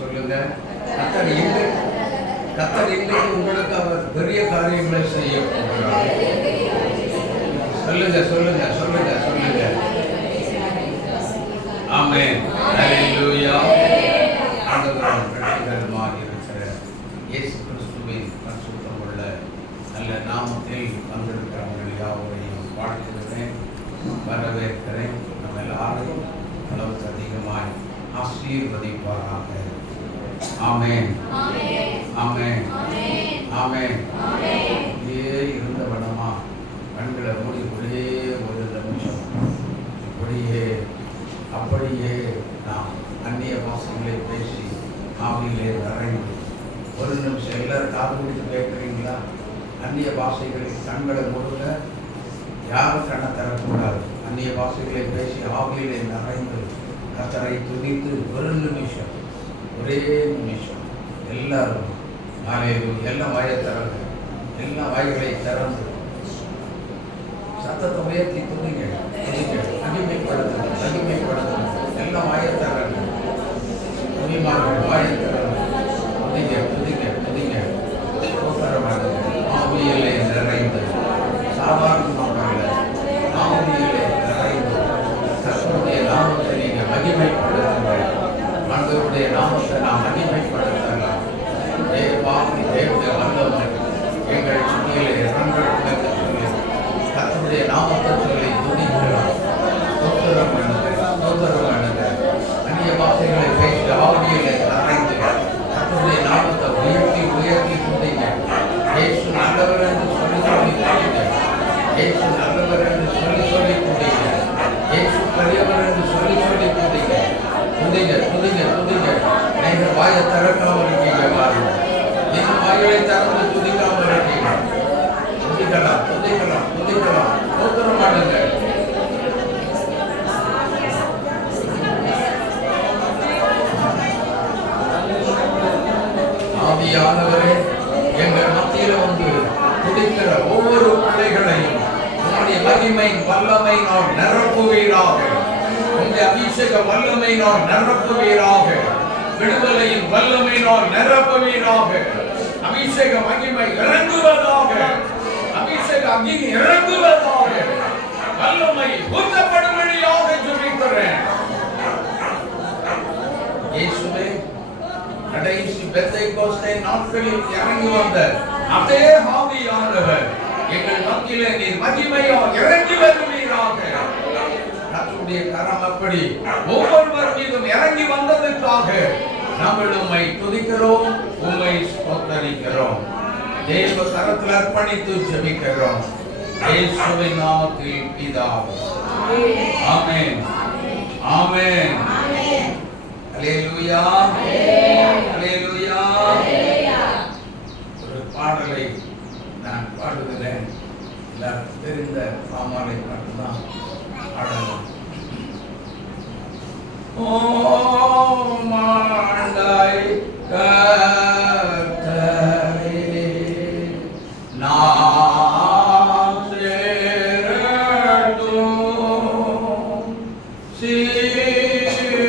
சொல்லுங்க. கர்த்தர் இன்றைக்கு உங்களுக்கு அவர் பெரிய காரியங்களை செய்ய போகிறார். சொல்லுங்க சொல்லுங்க சொல்லுங்க சொல்லுங்க. ஆமென். ஹல்லேலூயா. ஆண்டவரால் இரட்சகருமாக இருக்கிற இயேசு கிறிஸ்துவின் பரிசுத்தமுள்ள நல்ல நாமத்தில் வந்திருக்கிறவர்கள் யாவரையும் வாழ்த்துகிறேன், வரவேற்கிறேன். நம்ம எல்லாரையும் அளவுக்கு அதிகமாய் ஆசீர்வதிப்பாராக. ஆமென் ஆமென் ஆமென். அப்படியே இருந்த வண்ணமா கண்களை மூடி ஒரே ஒரு நிமிஷம் அப்படியே நாம் அந்நிய பாஷைகளை பேசி ஆவியிலே நிறைந்து ஒரு நிமிஷம் எல்லாரும் காது கொடுத்து கேட்குறீங்களா? அந்நிய பாஷைகளில் கண்களை மூடுங்க, யாரும் கண்ணை தரக்கூடாது. அந்நிய பாஷைகளை பேசி ஆவியிலே நிறைந்து கர்த்தரை துதித்து ஒரு நிமிஷம், ஒரே நிமிஷம் எல்லாரும் எல்லாம் வாயை திறந்து, எல்லாம் வாய்களை திறந்து சத்தத்தை உயர்த்தி துதிங்க, மகிமைப்படுத்துங்க. எல்லாம் வாயை திறந்து, வாயை திறந்து துதிங்க. ஆவியிலே நிறைந்து, சாதாரணமாக ஆவியிலே நிறைந்து கர்த்தருடைய நாமத்தை நீங்க மகிமைப்படுத்துங்க. ஆண்டவருடைய நாமத்தை நாம் மகிமைப்படுத்தலாம். தேவனுடைய வல்லமை எங்கள் சுற்றியிலே கர்த்தருடைய நாமத்தை சொல்லி துதிக்கலாம். ஸ்தோத்திரம் பண்ணுங்க. அந்நிய பாஷைகளை பேசி ஆவியிலே நிறைந்து கர்த்தருடைய நாமத்தை உயர்த்தி துதிங்க. இயேசு நல்லவர் என்று சொல்லி துதிங்க. இயேசு நல்லவர் என்று சொல்லி துதிங்க. இயேசு பெரியவர் என்று சொல்லி துதிங்க. நீங்கள் வாயை திறக்காம இருக்கீங்க பாருங்க. நீங்கள் வாயை திறந்து துதிக்காம இருக்கீங்க. துதிக்கலாம். ஸ்தோத்திரம் பண்ணுங்க. ஆவியானவரே, எங்கள் மத்தியில வந்து துதிக்கிற ஒவ்வொரு பிள்ளைகளையும் உங்களுடைய மகிமை வல்லமை நான் நிரப்புவீராக. உங்களுடைய அபிஷேக வல்லமை நான் நிரப்புவீராக. விடுதலையின் வல்லமை நான் நிரப்புவீராக. அபிஷேக மகிமை இறங்குவதாக. அபிஷேக அக்னி இறங்குவதாக. வல்லமை ஊற்றப்படும்படியாக ஜெபிக்கிறேன். இயேசுவே, கடைசி பெந்தேகோஸ்தே நாட்களில் இறங்கி வந்த அதே ஆவியானவர் எங்கள் மத்தியிலே நீர் மகிமையால் இறங்கி வருவீராக. கர்த்தருடைய கரம் அப்படி ஒவ்வொருவர் மீதும் இறங்கி வந்ததற்காக நாங்கள் உம்மை துதிக்கிறோம், உம்மை ஸ்தோத்தரிக்கிறோம். தேவ கரத்தில் அர்ப்பணித்து ஜெபிக்கிறோம். இயேசுவின் நாமத்தில் பிதாவே. ஆமென் ஆமென். அல்லேலூயா அல்லேலூயா. ஒரு பாடலை நான் பாடுகிறேன். எல்லாருக்கும் தெரிந்த பாமாலை பாட்டு தான் பாடலாம். ஓ மாண்டாய் கர்த்தரே, நாம் சேரட்டும் சீரோனிலே.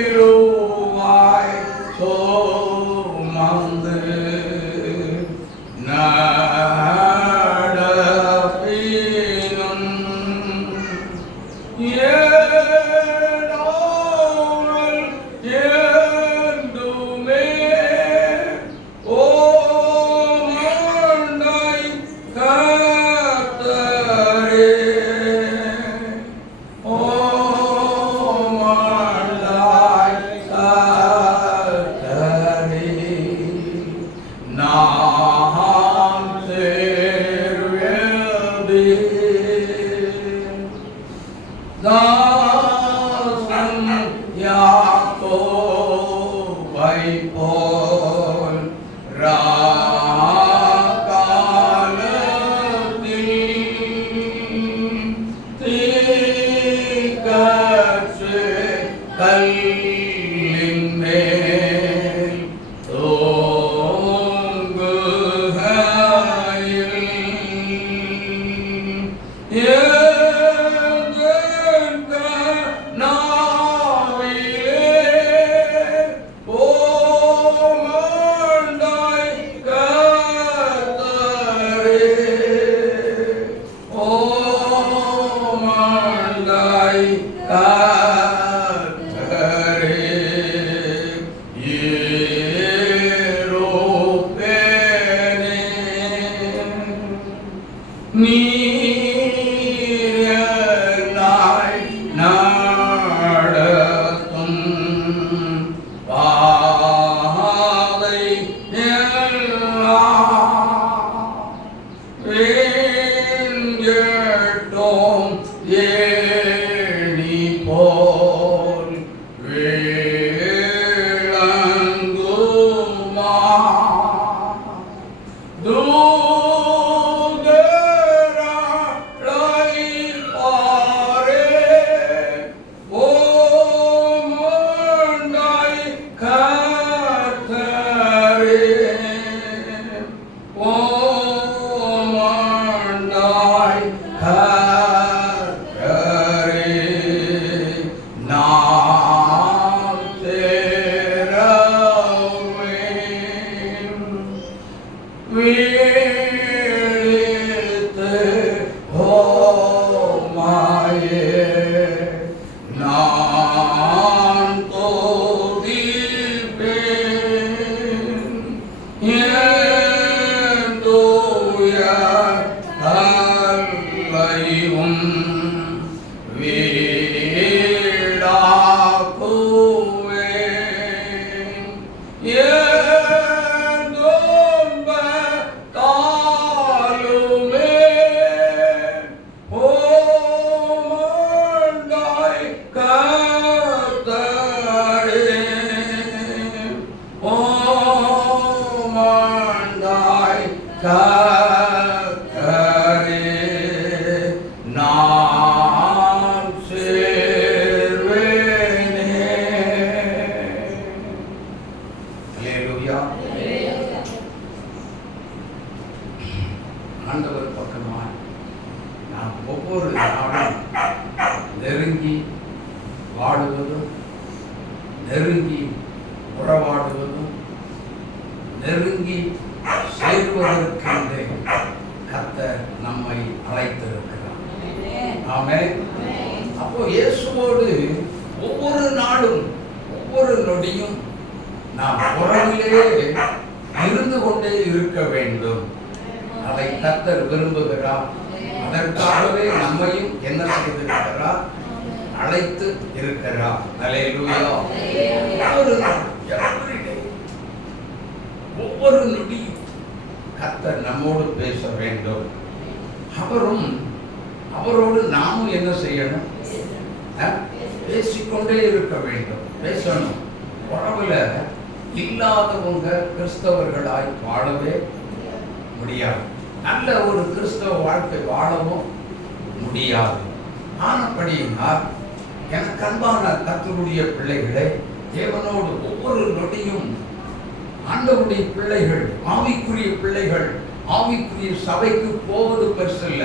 கர்த்தரே நான் சேர்வேனே. அல்லேலூயா. ஆண்டவர் பக்கமா நாம் ஒவ்வொரு நாளும் நெருங்கி வாழுவதும், நெருங்கி உறவாடுவதும், நெருங்கி சேர்வதற்கென்றே கர்த்தர் நம்மை அழைத்திருக்கிறார். ஆமென். அப்போ இயேசுவோடு ஒவ்வொரு நாளும் ஒவ்வொரு நொடியும் நாம் உறவிலே இருந்து கொண்டே இருக்க வேண்டும். அதை கர்த்தர் விரும்புகிறார். அதற்காகவே நம்மையும் என்ன செய்திருக்கிறார்? அழைத்து இருக்கிறார். அல்லேலூயா. ஒவ்வொரு நொடியும் கர்த்தர் நம்மோடு பேச வேண்டும். அவரோடு நாமும் என்ன செய்யணும்? பேசிக்கொண்டே இருக்க வேண்டும், பேசணும். உறவுல இல்லாதவங்க கிறிஸ்தவர்களாய் வாழவே முடியாது. நல்ல ஒரு கிறிஸ்தவ வாழ்க்கை வாழவும் முடியாது. ஆனபடியினால் எனக்கு அன்பான கர்த்தருடைய பிள்ளைகளை, தேவனோடு ஒவ்வொரு நொடியும் ஆண்டவருடைய பிள்ளைகள், ஆவிக்குரிய பிள்ளைகள், ஆவிக்குரிய சபைக்கு போவது பெருசல்ல,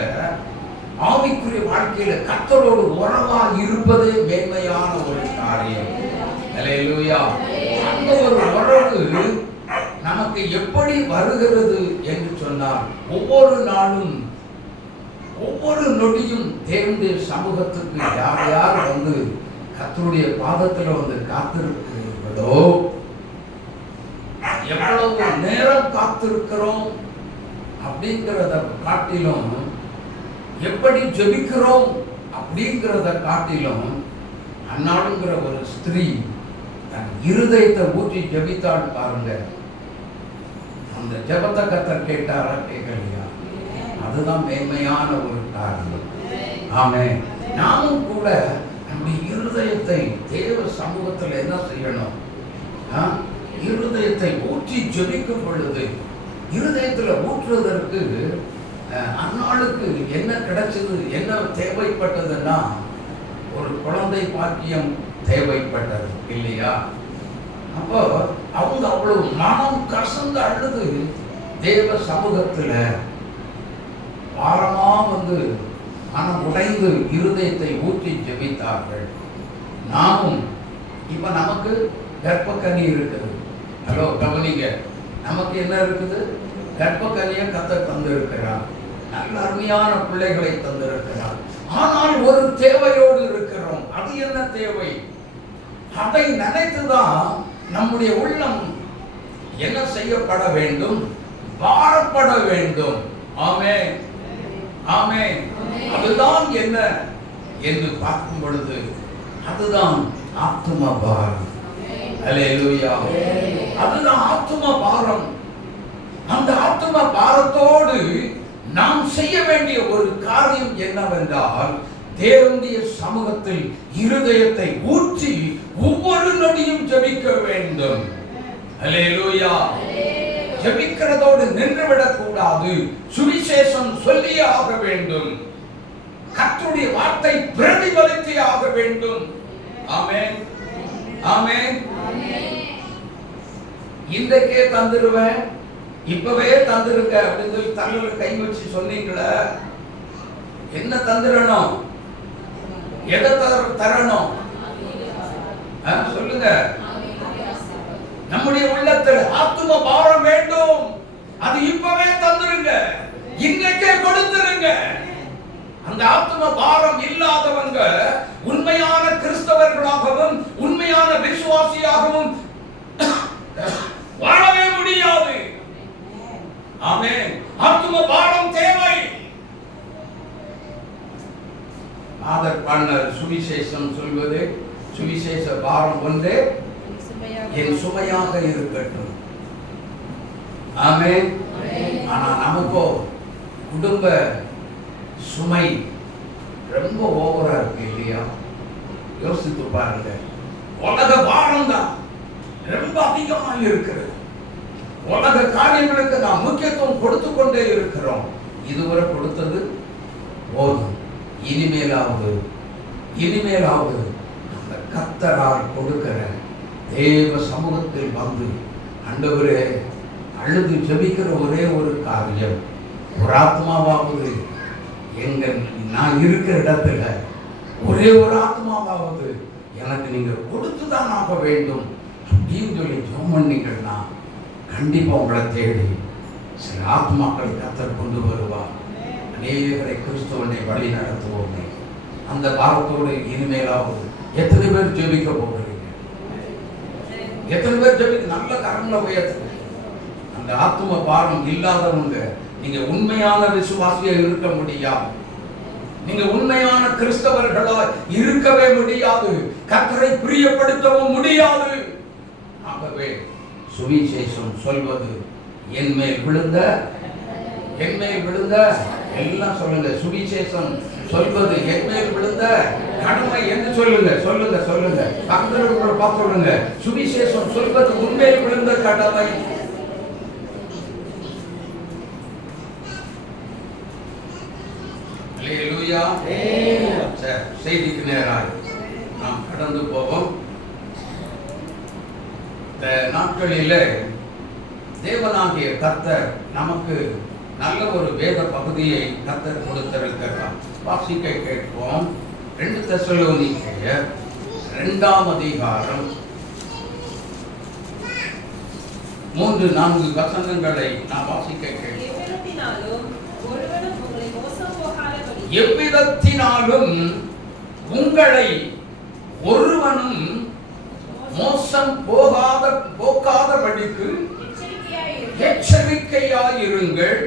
ஆவிக்குரிய வாழ்க்கையில கர்த்தரோடு உறவா இருப்பதே மேன்மையான ஒரு காரியம். அல்லேலூயா. அந்த ஒரு உறவு நமக்கு எப்படி வருகிறது என்று சொன்னால், ஒவ்வொரு நாளும் ஒவ்வொரு நொடியும் தேவனுடைய சமூகத்துக்கு யார் யார் வந்து கர்த்தருடைய பாதத்தில் வந்து காத்திருக்கிறீர்களோ, எவ்வளவு நேரம் காத்திருக்கிறோம் அப்படிங்கிறத காட்டிலும், எப்படி ஜெபிக்கிறோம் அப்படிங்கிறத காட்டிலும், அன்னாளுங்கிற ஒரு ஸ்திரீ தன் இருதயத்தை ஊற்றி ஜெபித்தாள் பாருங்க. அந்த ஜெபத்தை கர்த்தர் கேட்டாரா, கேட்கலையா? அதுதான் மேன்மையான ஒரு காரியம். ஆமென். நாமும் கூட நம்முடைய இருதயத்தை தேவ சமூகத்தில் என்ன செய்யணும்? இருதயத்தை ஊற்றி ஜெபிக்கும் பொழுது, இருதயத்தில் ஊற்றுவதற்கு அந்நாளுக்கு என்ன கிடைச்சது, என்ன தேவைப்பட்டதுன்னா, ஒரு குழந்தை பாக்கியம் தேவைப்பட்டது இல்லையா? அப்போ அவங்க அவ்வளவு மனம் கசந்து அழுது தேவ சமூகத்தில் பாரமா வந்து மனம் உடைந்து இருதயத்தை ஊற்றி ஜெபித்தார்கள். நாமும் இப்ப நமக்கு கர்ப்பக்கனி இருக்குது. ஹலோ, கவனிங்க. நமக்கு என்ன இருக்குது? கர்ப்பக்கனியை கர்த்தர் தந்திருக்கிறார். நல்ல அருமையான பிள்ளைகளை தந்திருக்கிறார். ஆனால் ஒரு தேவையோடு இருக்கிறோம். அது என்ன தேவை? அதை நினைத்துதான் நம்முடைய உள்ளம் என்ன செய்யப்பட வேண்டும்? பாரப்பட வேண்டும். ஆமென், ஆமென். அதுதான் என்ன என்று பார்க்கும் பொழுது, அதுதான் ஆத்தும பாரம். அல்லேலூயா. அதுதான் ஆத்தும பாரம். அந்த ஆத்தும பாரத்தோடு நாம் செய்ய வேண்டிய ஒரு காரியம் என்னவென்றால், தேவனுடைய சமூகத்தில் இருதயத்தை ஊற்றி ஒவ்வொரு நொடியும் ஜெபிக்க வேண்டும். அல்லேலூயா. ஜெபிக்கிறதோடு நின்றுவிடக் கூடாது. சுவிசேஷம் சொல்லியே ஆக வேண்டும். கர்த்தருடைய வார்த்தை பிரதிபலித்தே ஆக வேண்டும். ஆமென், ஆமென். இன்றைக்கே தந்துடுவேன், இப்பவே தந்துருங்க அப்படின்னு சொல்லி தலையில கை வச்சு சொன்னீங்களே, என்ன தந்துடணும்? எதை தரணும்? சொல்லுங்க. நம்முடைய உள்ளத்தில் ஆத்தும பாரம் வேண்டும். அது இப்பவே தந்துருங்க, இன்றைக்கே கொடுத்துருங்க. அந்த ஆத்தும பாரம் இல்லாதவங்க உண்மையான கிறிஸ்தவர்களாகவும் உண்மையான விசுவாசியாகவும் வாழவே முடியாது. ஆமென். ஆத்தும பாரம் தேவை. ஆதர் பண்ணர் சுவிசேஷம் சொல்வது, சுவிசேஷ பாரம் ஒன்றே என் சுமையாக இருக்கட்டும். ஆமென். ஆனா நமக்கோ குடும்ப சுமை ரொம்ப ஓவரா இருக்கு இல்லையா? யோசித்து பாருங்க. உலக பாரம் தான் ரொம்ப அதிகமாக இருக்கிறது. உலக காரியங்களுக்கு நாம் முக்கியத்துவம் கொடுத்து கொண்டே இருக்கிறோம். இதுவரை கொடுத்தது போதும். இனிமேலாவது அந்த கர்த்தரால் கொடுக்கிற தேவ சமூகத்தில் வந்து ஆண்டவரே அழுது ஜெபிக்கிற ஒரே ஒரு காரியம், ஒரு ஆத்மாவாவது நான் இருக்கிற இடத்துல ஒரே ஒரு ஆத்மாவாவது எனக்கு நீங்க கொடுத்துதான் ஆக வேண்டும் அப்படின்னு சொல்லி ஜெபம் பண்ணீங்கன்னா கண்டிப்பா உங்களை தேடி சில ஆத்மாக்கள் கர்த்தர் கொண்டு வருவார். அநேகரை கிறிஸ்துவனை வழி நடத்துவோமே. அந்த பாரத்தோடு இனிமேலாவது எத்தனை பேர் ஜெபிக்க போகிறீங்க? எத்தனை பேர் ஜெபிக்க? நல்ல கரங்களை உயர்த்துங்க. அந்த ஆத்ம பாரம் இல்லாதவங்க நீங்க உண்மையான விசுவாசியா இருக்க முடியாது. நீங்க உண்மையான கிறிஸ்தவர்களா இருக்கவே முடியாது. கர்த்தரை பிரியப்படுத்தவும் முடியாது. ஆகவே சுவிசேஷம் சொல்வது என் மேல் விழுந்த எல்லாம் சொல்லுங்க. சுவிசேஷம் சொல்வது என் மேல் விழுந்த கடமை என்று சொல்லுங்க. பக்கத்துல பார்த்து சொல்லுங்க. சுவிசேஷம் சொல்வது உண்மையில் விழுந்த கடமை. அல்லேலூயா. செய்திக்கு நேராய் நாம் கடந்து போவோம். இந்த நாட்களிலே தேவனாகிய கர்த்தர் நமக்கு நல்ல ஒரு வேத பகுதியை கர்த்தர் கொடுத்திருக்கிறார். வாசிக்க கேட்போம். 2 தெசலோனிக்கேயர் 2ஆம் அதிகாரம் 3-4 வசனங்களை நாம் வாசிக்க கேட்போம். எவ்விதத்தினாலும் உங்களை ஒருவனும் மோசம் போகாதபடிக்கு எச்சரிக்கையாயிருங்கள்.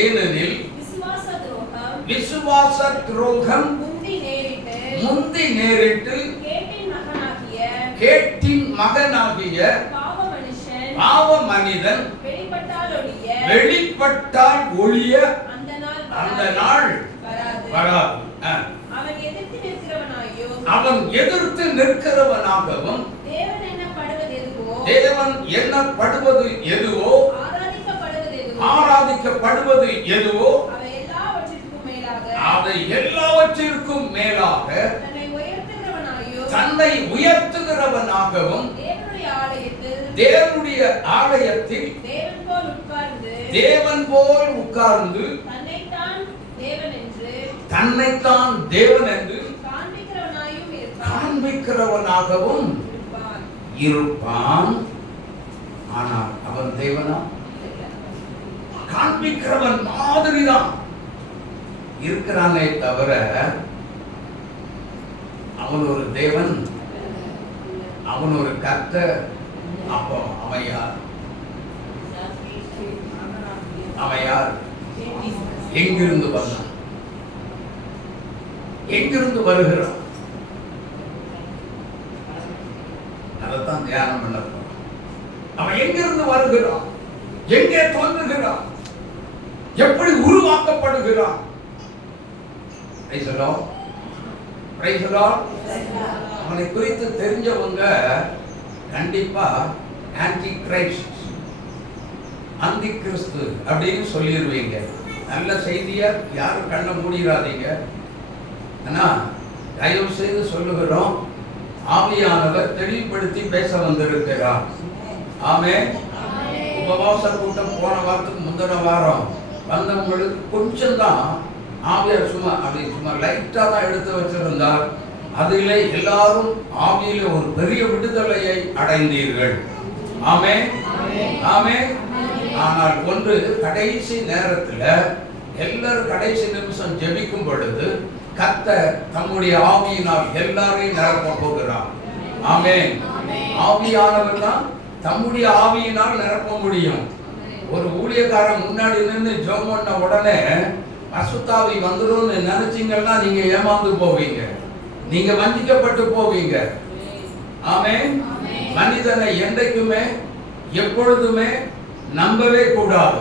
ஏனெனில் விசுவாச துரோகம் முந்தி நேரிட்டு கேட்டின் மகனாகிய பாவ மனிதன் வெளிப்பட்டால் ஒழிய அந்த நாள் வராது. அவன் எதிர்த்து நிற்கிறவனாகவும் தேவன் எண்ணப்படுவது எதுவோ ஆராதிக்கப்படுவது எதுவோ அதை எல்லாவற்றிற்கும் மேலாக தன்னை உயர்த்துகிறவனாகவும் தேவனுடைய ஆலயத்தில் தேவன் போல் உட்கார்ந்து தன்னைத்தான் தேவன் என்று காண்பிக்கிறவனாகவும் இருப்பான். ஆனால் அவன் தேவனா? காண்பிக்கிறவன் மாதிரிதான் இருக்கிறானே தவிர அவன் ஒரு தேவன், அவன் ஒரு கர்த்தர். அப்போ அவன் யார்? எங்கிருந்து வந்தான்? எங்கிருந்து வருகிறான்? அதைத்தான் தியானம் பண்ண போறோம். அவன் எங்கிருந்து வருகிறான்? எங்கே தோன்றுகிறான்? எப்படி உருவாக்கப்படுகிறான்? அவனை குறித்து தெரிஞ்சவங்க கண்டிப்பா ஆன்டி கிரைஸ்ட், அந்தி கிறிஸ்து அப்படின்னு சொல்லிடுவீங்க. நல்ல செய்தியா யாரும் கண்ண மூடிடாதீங்க. ஆனா தயவு செய்து சொல்லுகிறோம், ஆவியானவர் தெளிவுபடுத்தி பேச வந்திருக்கிறார். ஆமென். உபவாச கூட்டம் போன வாரத்துக்கு முந்தின வாரம் வந்தவங்களுக்கு கொஞ்சம் தான் ஆவியார் சும்மா லைட்டா தான் எடுத்து வச்சிருந்தார். அதிலே எல்லாரும் ஆவியில ஒரு பெரிய விடுதலையை அடைந்தீர்கள். ஆமென், ஆமென். ஆனால் ஒன்று, கடைசி நேரத்துல எல்லாரும் கடைசி நிமிஷம் ஜெபிக்கும் பொழுது கர்த்தர் தம்முடைய ஆவியினால் எல்லாரையும் நிரப்ப போகிறார். ஆமென். ஆவியானவர் தான் தம்முடைய ஆவியினால் நிரப்ப முடியும். ஒரு ஊழியக்காரன் முன்னாடி நின்று ஜெபம் பண்ண உடனே அசுத்தாவி வந்துரும்னு நினைச்சீங்கன்னா நீங்க ஏமாந்து போவீங்க, நீங்க வஞ்சிக்கப்பட்டு போவீங்க. ஆமென். மனிதனை என்றைக்குமே எப்பொழுதுமே நம்பவே கூடாது.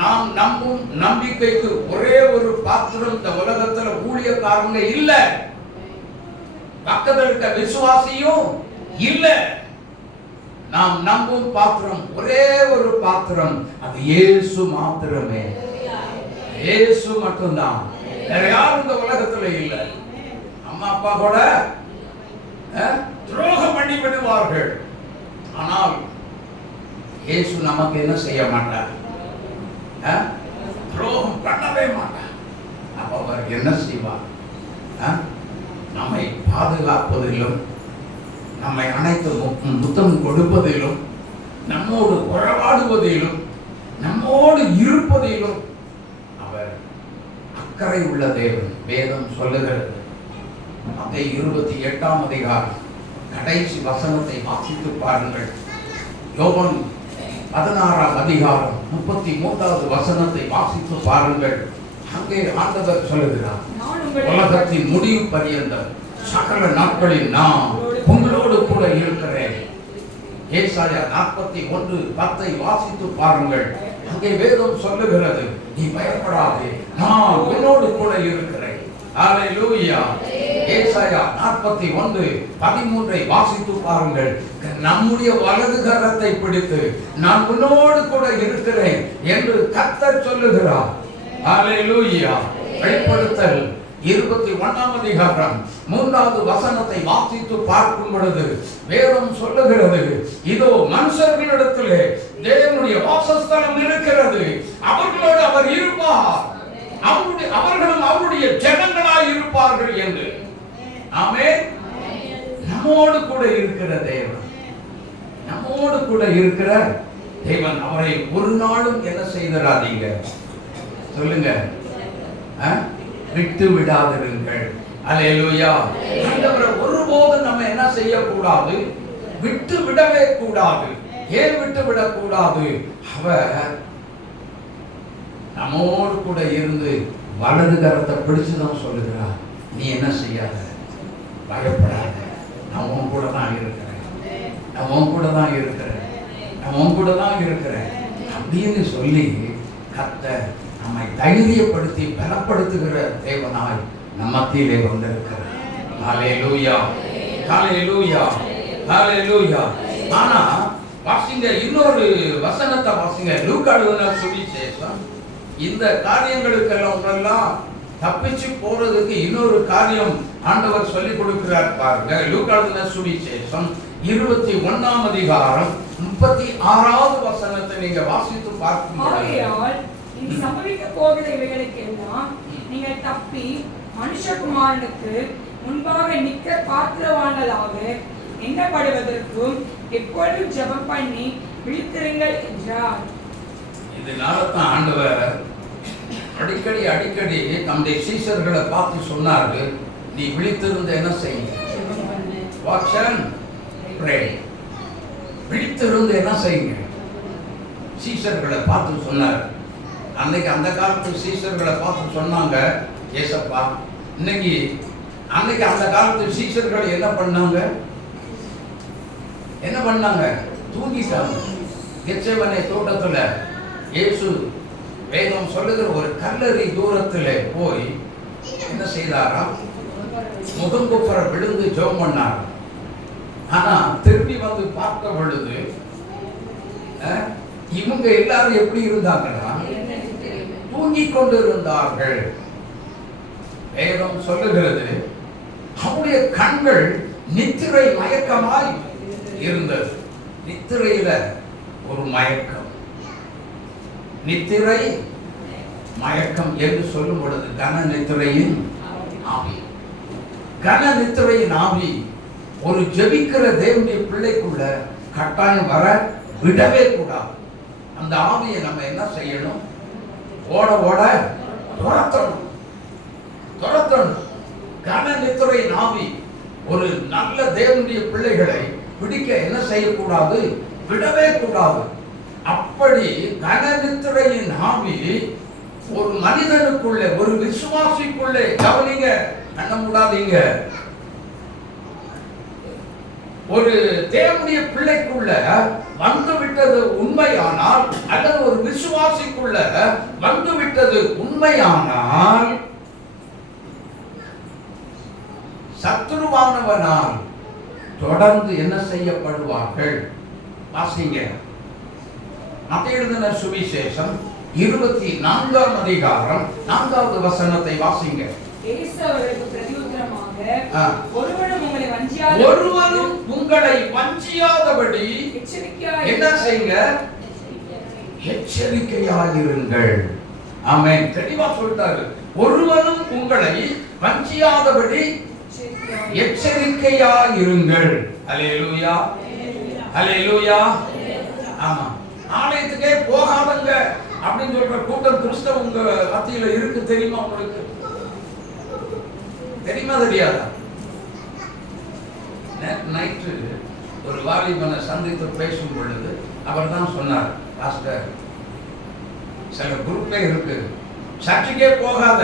நாம் நம்பும் நம்பிக்கைக்கு ஒரே ஒரு பாத்திரம் இந்த உலகத்துல ஊழியக்காரங்க இல்ல, பக்கத்துல இருக்க விசுவாசியும் இல்ல. நாம் நம்பும் பாத்திரம் ஒரே ஒரு பாத்திரம், அது இயேசு மாத்திரமே. இயேசு மட்டும்தான், வேற யாரும் இந்த உலகத்துல இல்லை. அம்மா அப்பா கூட துரோகம் பண்ணி விடுவார்கள், ஆனால் இயேசு நமக்கு என்ன செய்ய மாட்டார், துரோகம் பண்ணவே மாட்டார். அப்ப அவர் என்ன செய்வார், நம்மை பாதுகாப்பதிலும் நம்மை அனைத்து முத்தம் கொடுப்பதிலும் நம்மோடு உறவாடுவதிலும் நம்மோடு இருப்பதிலும் அவர் அக்கறை உள்ள தேவன். வேதம் சொல்லுகிறது, மத்தேயு 28ஆம் அதிகாரம் கடைசி வசனத்தை வாசித்து பாருங்கள். யோவான் 16ஆம் அதிகாரம் 33வது வசனத்தை வாசித்து பாருங்கள். அங்கே ஆண்டவர் சொல்லுகிறார், உலகத்தின் முடிவு பரியந்தம் சகல நாட்களில் நான் உங்களோடு கூட இருக்கிறேன். ஏசாயா 41:10 வாசித்து பாருங்கள். அங்கே வேதம் சொல்லுகிறது, நீ பயப்படாதே, நான் உன்னோடு கூட இருக்கிறேன். ஹல்லேலூயா. ஏசாயா 41:13 வாசித்து பாருங்கள். நம்முடைய வலது கரத்தை பிடித்து நான் உன்னோடு கூட இருக்கிறேன் என்று கர்த்தர் சொல்லுகிறார். ஹல்லேலூயா. வெளிப்படுத்தல் 21ஆம் அதிகாரம் 3வது வசனத்தை வாசித்து பார்க்கும் பொழுது வேதம் சொல்லுகிறது, இதோ மனுஷர்களிடத்திலே தேவனுடைய வாசஸ்தலம் இருக்கிறது, அவர்களோடு அவர் இருப்பார், அவர்களும் அவருடைய ஜனங்களாய் இருப்பார்கள் என்று. ஆமென். நம்மோடு கூட இருக்கிற தேவன், நம்மோடு கூட இருக்கிற தேவன், அவரை ஒரு நாளும் என்ன செய்திராதீங்க, சொல்லுங்க, விட்டு விடாதிருங்கள். அல்லேலூயா. ஆண்டவரை ஒருபோதும் நம்ம என்ன செய்யக்கூடாது, விட்டு விடவே கூடாது. ஏன் விட்டு விடக்கூடாது, அவர் நம்மோடு கூட இருந்து வலது கரத்தை பிடிச்சுதான் சொல்லுகிறார், நீ என்ன செய்யாத, பயப்படாத, நான் உன் கூட தான் இருக்கிறேன், நான் உன் கூட தான் இருக்கிறேன், நான் உன் கூட தான் இருக்கிறேன் அப்படின்னு சொல்லி கர்த்தர் நம்மை தைரியப்படுத்தி பலப்படுத்துகிற தேவனாய் நம் மத்தியிலே வந்திருக்கிறார். ஹல்லேலூயா, ஹல்லேலூயா, ஹல்லேலூயா. ஆனா வாசிங்க, இன்னொரு வசனத்தை வாசிங்க. லூக்கா எழுதின சுவிசேஷம், இந்த காரியங்களுக்கெல்லாம் தப்பிச்சு போறதுக்கு இன்னொரு காரியம் ஆண்டவர் சொல்லி கொடுக்கிறார் பாருங்க. லூக்கா எழுதின சுவிசேஷம் 21ஆம் அதிகாரம் 36வது வசனத்தை நீங்க வாசித்து பார்க்கும்போது, இனி சம்பவிக்க போகிற இவைகளுக்கெல்லாம் நீங்கள் தப்பி மனுஷகுமாரனுக்கு முன்பாக நிற்க பாத்திரவான்களாக எண்ணப்படுவதற்கும் எப்பொழுதும் ஜெபம் பண்ணி விழித்திருங்கள் என்றார். இதனால தான் ஆண்டவர் அடிக்கடி தம்முடைய சீஷர்களை பார்த்து சொன்னாரு, நீ விழித்திருந்த என்ன செய்யுங்க, வாட்ச் அண்ட் ப்ரே. விழித்திருந்து என்ன செய்யுங்க, சீஷர்களை பார்த்து சொன்னார். அன்னைக்கு அந்த காலத்து சீஷர்களை பார்த்து சொன்னாங்க, ஏசப்பா. இன்னைக்கு அன்னைக்கு அந்த காலத்து சீஷர்கள் என்ன பண்ணாங்க, தூங்கிட்டாங்க. கெத்செமனே தோட்டத்துல இயேசு வேதம் சொல்லுகிற ஒரு கல்லறை தூரத்துல போய் என்ன செய்தாரா, முகங்குப்புற விழுந்து ஜெபம் பண்ணார். ஆனா திரும்பி வந்து பார்த்த பொழுது இவங்க எல்லாரும் எப்படி இருந்தாங்கன்னா, தூங்கிக் கொண்டு இருந்தார்கள். வேதம் சொல்லுகிறது, அவருடைய கண்கள் நித்திரை மயக்கமாய் இருந்தது. நித்திரையில ஒரு மயக்கம், நித்திரை மயக்கம் என்று சொல்லும் பொழுது கன நித்திரையின் ஆவி, கன நித்திரையின் ஆவி ஒரு ஜெபிக்கிற தேவனுடைய பிள்ளைக்குள்ள கட்டாயம் வர விடவே கூடாது. அந்த ஆவியை நம்ம என்ன செய்யணும், ஓட ஓட துரத்தணும். கன நித்திரையின் ஆவி ஒரு நல்ல தேவனுடைய பிள்ளைகளை பிடிக்க என்ன செய்யக்கூடாது, விடவே கூடாது. அப்படி கன நித்திரையின் ஆவி ஒரு மனிதனுக்குள்ளே, ஒரு விசுவாசிக்குள்ளே, கவனிங்க, கண்ண மூடாதீங்க, ஒரு தேவனுடைய பிள்ளைக்குள்ள வந்து விட்டது உண்மையானால், அல்லது ஒரு விசுவாசிக்குள்ள வந்து விட்டது உண்மையானால், சத்துருவானவனால் தொடர்ந்து என்ன செய்யப்படுவார்கள், வாசிங்க. மத்தேயு எழுதின சுவிசேஷம் 24ஆம் அதிகாரம் 4வது வசனத்தை வாசிங்க. இயேசு அவர்களுக்கு பிரதியுத்தரமாக, ஒருவனும் உங்களை வஞ்சியாதபடி என்ன செய்யுங்க? எச்சரிக்கையாயிருங்கள். ஆமென். தெளிவா சொல்லிட்டாரு. ஒருவனும் உங்களை வஞ்சியாதபடி எச்சரிக்கையாயிருங்கள். அல்லேலூயா, அல்லேலூயா. ஆமா, ஆலயத்துக்கே போகாதங்க அப்படின்னு சொல்ற கூட்டம் கிறிஸ்தவ உங்க மத்தியில இருக்கு. தெரியுமா உங்களுக்கு? தெரியுமா தெரியாதா? நைட்டு ஒரு வாலிபனை சந்தித்து பேசும் பொழுது அவர் தான் சொன்னார், பாஸ்டர், சில குரூப்பே இருக்கு, சர்ச்சுக்கே போகாத,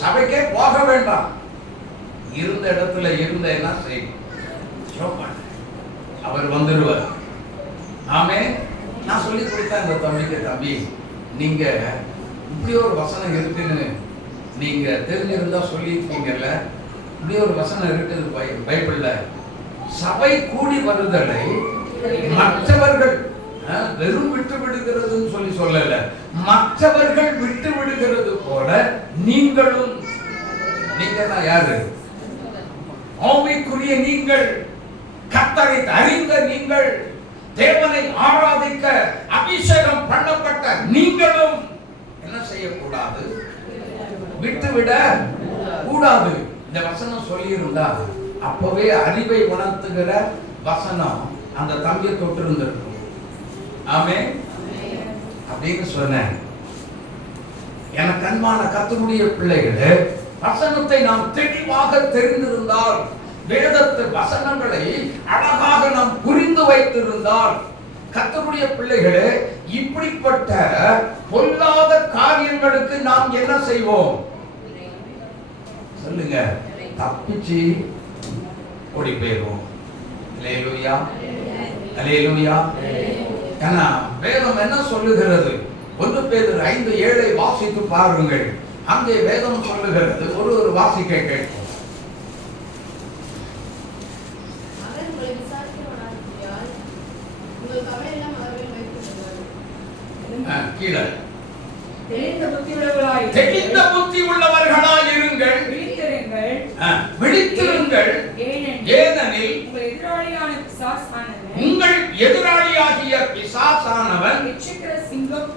சபைக்கே போக வேண்டாம், இருந்த இடத்துல இருந்த என்ன செய்யும், அவர் வந்துடுவார். ஆமே. நான் சொல்லி கொடுத்தேன் இந்த தம்பிக்கு, தம்பி நீங்க இப்படி ஒரு வசனம் இருக்குன்னு நீங்க தெரிஞ்சிருந்தா சொல்லியிருப்பீங்கல்ல, இப்படி ஒரு வசனம் இருக்குது பைபிள்ல, சபை கூடி வருதலை மற்றவர்கள் வெறும் விட்டு விடுகிறதுன்னு சொல்லல, மற்றவர்கள் விட்டு விடுகிறது போல நீங்களும். நீங்க யாரு? ஆவிக்குரிய நீங்கள், கர்த்தரை அறிந்த நீங்கள், தேவனை ஆராதிக்க அபிஷேகம் பண்ணப்பட்ட நீங்களும் என்ன செய்யக்கூடாது? விட்டுவிட கூடாது. இந்த வசனம் சொல்லி இருந்தா அப்பவே அறிவை உணர்த்துகிற வசனம் அந்த தம்பியை தொட்டு இருந்திருக்கும். ஆமே அப்படின்னு சொன்னேன். எனக்கு அன்பான கர்த்தருடைய பிள்ளைகளே, வசனத்தை நாம் தெளிவாக தெரிந்திருந்தால், வேதத்து வசனங்களை அழகாக நாம் புரிந்து வைத்திருந்தால், கர்த்தருடைய பிள்ளைகளே, இப்படிப்பட்ட பொல்லாத காரியங்களுக்கு நாம் என்ன செய்வோம்? சொல்லுங்க, தப்பிச்சு ஓடி போயிடுவோம். அல்லேலூயா, அல்லேலூயா. ஏன்னா வேதம் என்ன சொல்லுகிறது? 1 பேதுரு 5:7 வாசித்து பாருங்கள். அங்கே வேதம் சொல்லுகிறது, ஒரு வாசிக்க கேட்கும். கீழே தெளிந்த புத்தி உள்ளவர்களாய் இருங்கள், விழித்திருங்கள், ஏனெனில் உங்கள் எதிராளியாகிய பிசாசானவன்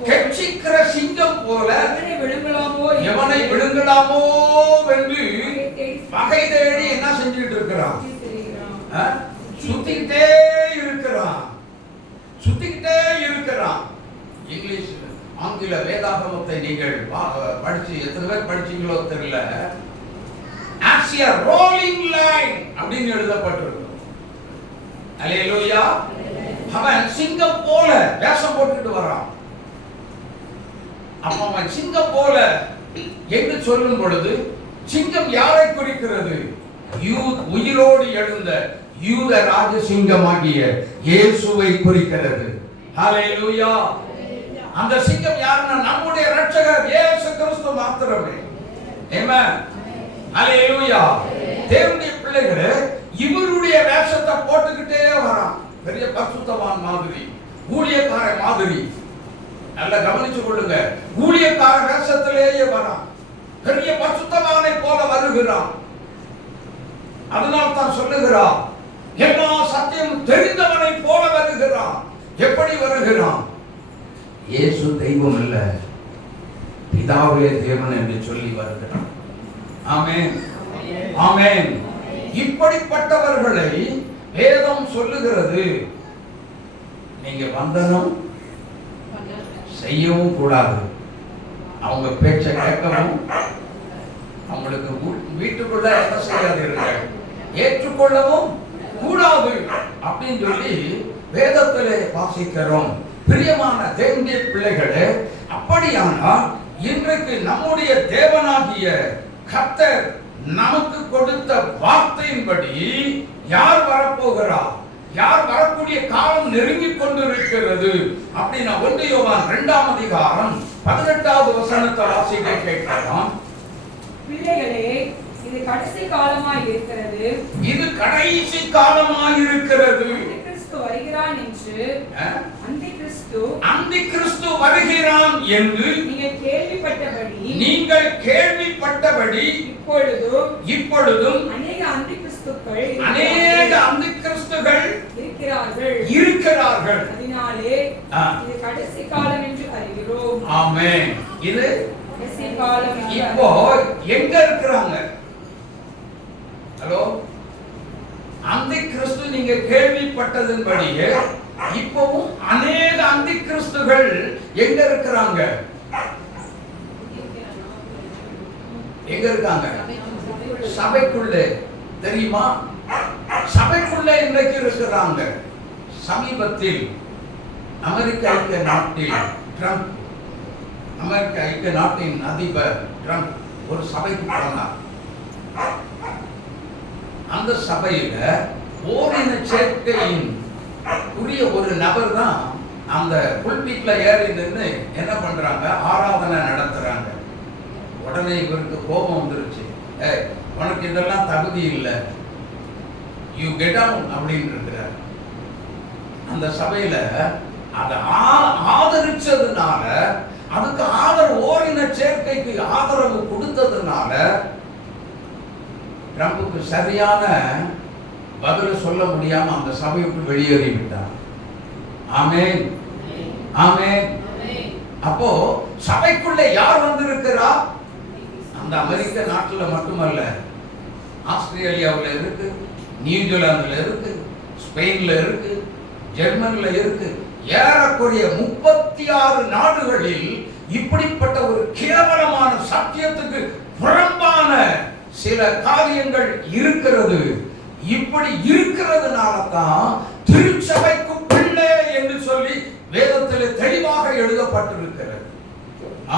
கெர்ச்சிக்கிற சிங்கம் போல எவனை விழுங்கலாமோ என்று வகை தேடி என்ன செஞ்சுட்டு இருக்கிறான்? சுத்திக்கிட்டே இருக்கிறான், சுத்திக்கிட்டே இருக்கிறான். இங்கிலீஷ் ஆங்கில வேதாகமத்தை நீங்கள் படிச்சு எத்தனை பேர் படிச்சீங்களோ தெரியல. as a rolling line அப்படின்னு எழுதப்பட்டிருக்கு. அல்லேலூயா. அவன் சிங்கம் போல வேஷம் போட்டுட்டு வரான். அப்ப அவன் சிங்கம் போல என்று சொல்லும் பொழுது சிங்கம் யாரை குறிக்கிறது? உயிரோடு எழுந்த யூத ராஜ சிங்கமாகிய இயேசுவை குறிக்கிறது. ஹல்லேலூயா. அந்த சிங்கம் யாருன்னா நம்முடைய இரட்சகர் இயேசு கிறிஸ்து மாத்திரமே. ஆமென். ஹல்லேலூயா. தேவனுடைய பிள்ளைகளே, இவருடைய வேஷத்தை போட்டுக்கிட்டே வரான். பெரிய பரிசுத்தவான் மாதிரி, ஊழியக்கார மாதிரி. நல்லா கவனிச்சு கொள்ளுங்க. ஊழியக்கார வேஷத்திலேயே வரான், பெரிய பரிசுத்தவானை போல வருகிறான். அதனால் தான் சொல்லுகிறான், எல்லா சத்தியம் தெரிந்தவனை போல வருகிறான். எப்படி வருகிறான்? இயேசு தெய்வம் இல்ல, பிதாவே தேவன் என்று சொல்லி வருகிறான். ஆமென், ஆமென். இப்படிப்பட்டவர்களை வேதம் சொல்லுகிறது, நீங்க வந்தனம் செய்யவும் கூடாது, அவங்க பேச்ச கேட்கவும், அவங்களுக்கு வீட்டுக்குள்ள என்ன செய்யாதீர்கள், ஏற்றுக்கொள்ளவும் கூடாது அப்படின்னு சொல்லி வேதத்திலே வாசிக்கிறோம். பிரியமான தேவனுடைய பிள்ளைகளே, அப்படியானால் இன்றைக்கு நம்முடைய தேவனாகிய கர்த்தர் நமக்கு கொடுத்த வார்த்தையின்படி யார் வரப்போகிறார்? யார் வரக்கூடிய காலம் நெருங்கிக் கொண்டிருக்கிறது அப்படின்னா 1 யோவான் 2ஆம் அதிகாரம் 18வது வசனத்தை வாசிக்க கேட்கலாம். பிள்ளைகளே, இது கடைசி காலமாய் இருக்கிறது. இது கடைசி காலமாய் இருக்கிறது. அந்திகிறிஸ்து வருகிறான் என்று அந்திகிறிஸ்து வருகிறான் என்று நீங்கள் கேள்விப்பட்டபடி இப்பொழுதும் அநேக அந்திகிறிஸ்துகள் இருக்கிறார்கள். அதனாலே இது கடைசி காலம் என்று அறிகிறோம். ஆமென். இது கடைசி காலம். இப்போ எங்க இருக்கிறாங்க? ஹலோ, அந்திகிறிஸ்து நீங்க கேள்விப்பட்டதின்படியே இப்பவும் அநேக அந்திகிறிஸ்துகள் எங்க இருக்கிறாங்க? எங்க இருக்காங்க? சபைக்குள்ளே. தெரியுமா? சபைக்குள்ளே இன்றைக்கு இருக்கிறாங்க. சமீபத்தில் அமெரிக்க ஐக்கிய நாட்டில் ட்ரம்ப், அமெரிக்க ஐக்கிய நாட்டின் அதிபர் ட்ரம்ப் ஒரு சபைக்கு போனார். அந்த சபையில ஓரின சேர்க்கையின் உரிய ஒரு நபர் தான் அந்த புல்பிட்ல ஏறி நின்று என்ன பண்றாங்க? ஆராதனை நடத்துறாங்க. உடனே இவருக்கு கோபம் வந்துருச்சு. உனக்கு இதெல்லாம் தகுதி இல்லை, யூ கெட் டவுன் அப்படின்னு இருக்கிறார். அந்த சபையில அதை ஆதரிச்சதுனால, அதுக்கு ஓரின சேர்க்கைக்கு ஆதரவு கொடுத்ததுனால ட்ரம்புக்கு சரியான பதில சொல்ல முடியாம அந்த சபையை விட்டு வெளியேறி விட்டார். ஆமென், ஆமென். அப்போ சபைக்குள்ளே யார் வந்திருக்கிறா? அந்த அமெரிக்க நாட்டில் மட்டுமல்ல, ஆஸ்திரேலியாவில் இருக்கு, நியூசிலாந்துல இருக்கு, ஸ்பெயின்ல இருக்கு, ஜெர்மன்ல இருக்கு. ஏறக்குறைய 36 நாடுகளில் இப்படிப்பட்ட ஒரு கேவலமான சத்தியத்துக்கு புறம்பான சில காரியங்கள் இருக்கிறது. இப்படி இருக்கிறதுனால தான் திருச்சபைக்கு பிள்ளை என்று சொல்லி வேதத்தில் தெளிவாக எழுதப்பட்டிருக்கிறது.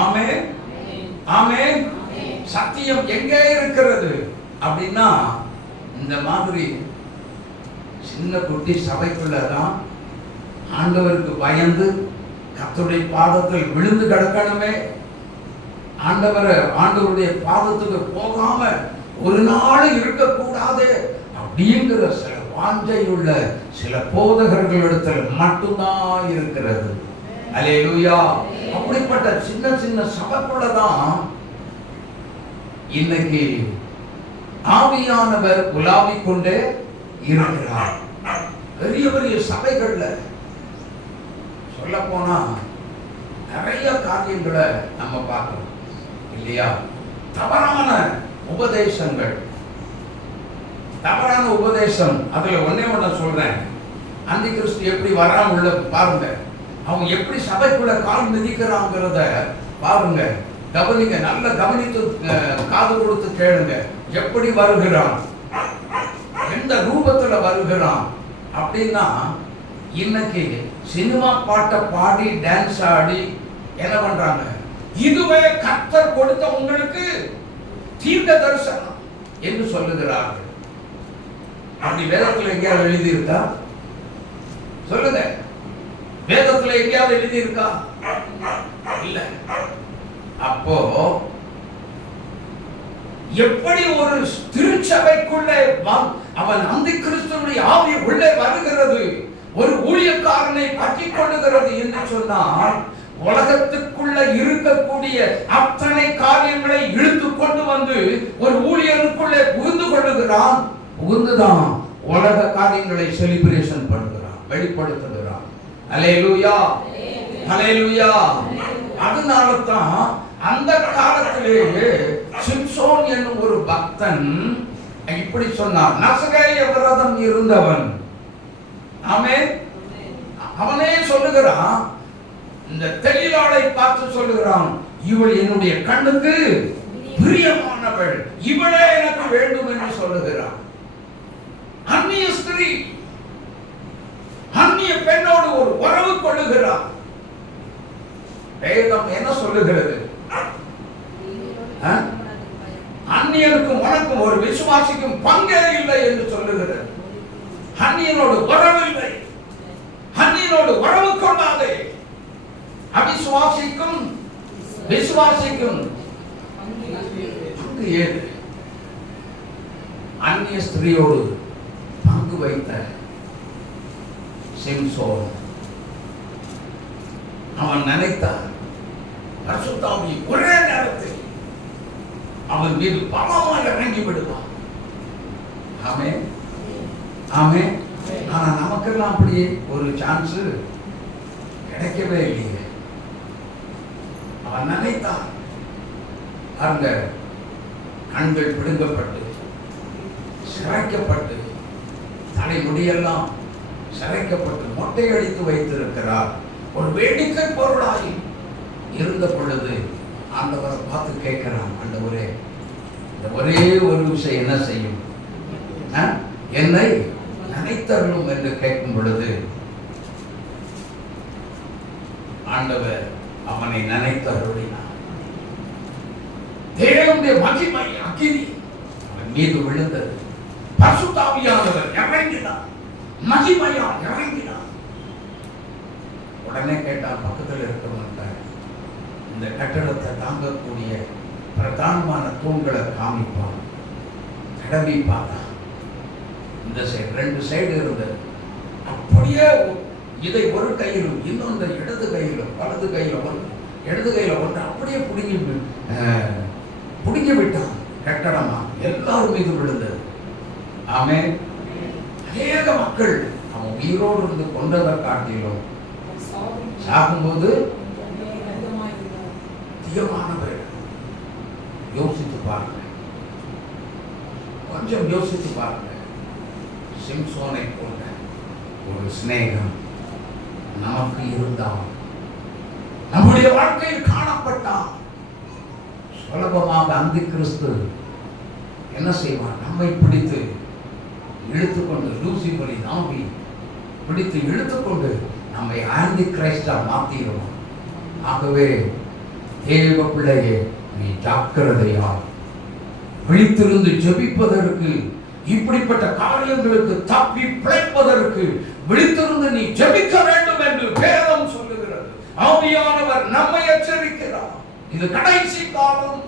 ஆமென், ஆமென். சத்தியம் எங்கே இருக்கிறது அப்படின்னா, இந்த மாதிரி சின்ன குட்டி சபைக்குள்ளதான் ஆண்டவருக்கு பயந்து கர்த்தருடைய பாதத்தில் விழுந்து கிடக்கணுமே, ஆண்டவருடைய பாதத்துக்கு போகாம ஒரு நாள் இருக்கக்கூடாது அப்படிங்கிற சில வாஞ்சையுள்ள சில போதகர்களிடத்தில் மட்டும்தான் இருக்கிறது. அல்லேலூயா. அப்படிப்பட்ட சின்ன சின்ன சபைக்குள்ளதான் இன்னைக்கு ஆவியானவர் உலாவிக் கொண்டே இருக்கிறார். பெரிய பெரிய சபைகள்ல சொல்ல போனா நிறைய காரியங்களை நம்ம பார்க்கிறோம் இல்லையா? தவறான உபதேசங்கள், தவறான உபதேசம். அதுல ஒன்னே ஒண்ணு சொல்றேன். அந்திகிறிஸ்து எப்படி வராம உள்ள பாருங்க, அவன் எப்படி சபைக்குள்ள கால் மிதிக்கிறாங்கிறத பாருங்க, கவனிங்க, நல்ல கவனித்து காது கொடுத்து கேளுங்க. எப்படி வருகிறான், எந்த ரூபத்துல வருகிறான் அப்படின்னா, இன்னைக்கு சினிமா பாட்டை பாடி டான்ஸ் ஆடி என்ன பண்றாங்க? இதுவே கர்த்தர் கொடுத்த உங்களுக்கு தீர்க்க தரிசனம் என்று சொல்லுகிறார்கள். அப்படி வேதத்துல எங்கேயாவது எழுதி இருக்கா? சொல்லுங்க, வேதத்துல எங்கேயாவது எழுதி இருக்கா? இல்ல. அப்போ எப்படி ஒரு திருச்சபைக்குள்ளே அவன் அந்திகிறிஸ்துவினுடைய ஆவி உள்ளே வருகிறது, ஒரு ஊழியக்காரனை பற்றி கொள்ளுகிறது என்று சொன்னால், உலகத்துக்குள்ள இருக்கக்கூடிய அத்தனை காரியங்களை இழுத்து கொண்டு வந்து ஒரு ஊழியருக்குள்ளே புகுந்து கொள்ளுகிறான். புகுந்துதான் உலக காரியங்களை செலிப்ரேஷன் பண்ணுகிறான், வெளிப்படுத்துகிறான். அல்லேலூயா, அல்லேலூயா. அதனால தான் அந்த காலத்திலேயே சிம்சோன் என்னும் ஒரு பக்தன் இப்படி சொன்னான். நசரேய விரதம் இருந்தவன். ஆமென். அவனே சொல்லுகிறான், இந்த தெளிலாளை பார்த்து சொல்லுகிறான், இவள் என்னுடைய கண்ணுக்கு பிரியமானவள், இவளே எனக்கு வேண்டும் என்று சொல்லுகிறான். அந்நிய ஸ்திரீ, அந்நிய பெண்ணோடு ஒரு உறவு கொள்ளுகிறான். வேதம் என்ன சொல்லுகிறது? அந்நியனுக்கும் உனக்கும் ஒரு விசுவாசிக்கும் பங்கே இல்லை என்று சொல்லுகிறது. அந்நியனோடு உறவு இல்லை, அந்நியனோடு உறவு கொள்ளாதே. அவிசுவாசிக்கும் விசுவாசிக்கும் பங்கு ஏது? அந்நிய ஸ்திரீயோடு பங்கு வைத்த சிம்சோன் அவன் நினைத்தான் பரிசுத்த ஆவி ஒரே நேரத்தில் அவன் மீது பலமாக இறங்கி விடுவான். ஆமென் ஆமென். ஆனா நமக்கெல்லாம் அப்படியே ஒரு சான்ஸ் கிடைக்கவே இல்லையே. அவன் நினைத்தான். அந்த கண்கள் பிடுங்கப்பட்டு சிரைக்கப்பட்டு தலைமுடியெல்லாம் சிரைக்கப்பட்டு மொட்டையடித்து வைத்திருக்கிறார். ஒரு வேடிக்கை பொருளாகி இருந்த பொழுது ஆண்டவரை பார்த்து கேட்கிறான், ஆண்டவரே இந்த ஒரே ஒரு விஷயம் என்ன செய்யும், என்னை நினைத்தருளும் என்று கேட்கும் பொழுது ஆண்டவர் அவனை நினைத்தருளினார். தேவனுடைய மகிமை அக்கினி அவன் மீது விழுந்தது. பரிசுத்த ஆவியானவர் இறங்கினார், மகிமையால் இறங்கினார். உடனே கேட்டால் பக்கத்தில் இருக்கிறவங்க இந்த கட்டடத்தை தாங்கக்கூடிய பிரதானமான தூண்களை காமிப்பான். கடவி பார்த்தா இந்த சைடு 2 சைடு இருந்தது. அப்படியே இதை ஒரு கையிலும் இன்னொன்று இடது கையிலும் வலது கையில ஒன்று இடது கையில ஒன்று அப்படியே புடுங்கி விட்டான். கட்டடமா எல்லாரும் மீது விழுந்தது. ஆமென். அநேக மக்கள் அவன் உயிரோடு இருந்து கொண்டதை காட்டிலும் சாகும்போது அதிகமானவர். யோசித்து பாருங்க, கொஞ்சம் யோசித்து பாருங்க. சிம்சோனை போன்ற ஒரு சிநேகம் நமக்கு இருந்தால், நம்முடைய வாழ்க்கையில் காணப்பட்டால், சுலபமாக அந்தி கிறிஸ்து என்ன செய்வான், நம்மை பிடித்து இழுத்துக்கொண்டு லூசிபரின் ஆவி பிடித்து இழுத்துக்கொண்டு நம்மை ஆந்தி கிரைஸ்டா மாற்றிடுவோம். ஆகவே தேவ பிள்ளையே, நீ ஜாக்கிரதையா விழித்திருந்து ஜெபிப்பதற்கு, இப்படிப்பட்ட காரியங்களுக்கு தப்பி பிழைப்பதற்கு விழித்திருந்து நீ ஜெபிக்க வேண்டும் என்று வேதம் சொல்லுகிறது. ஆவியானவர் நம்மை எச்சரிக்கிறார். இது கடைசி காலம்,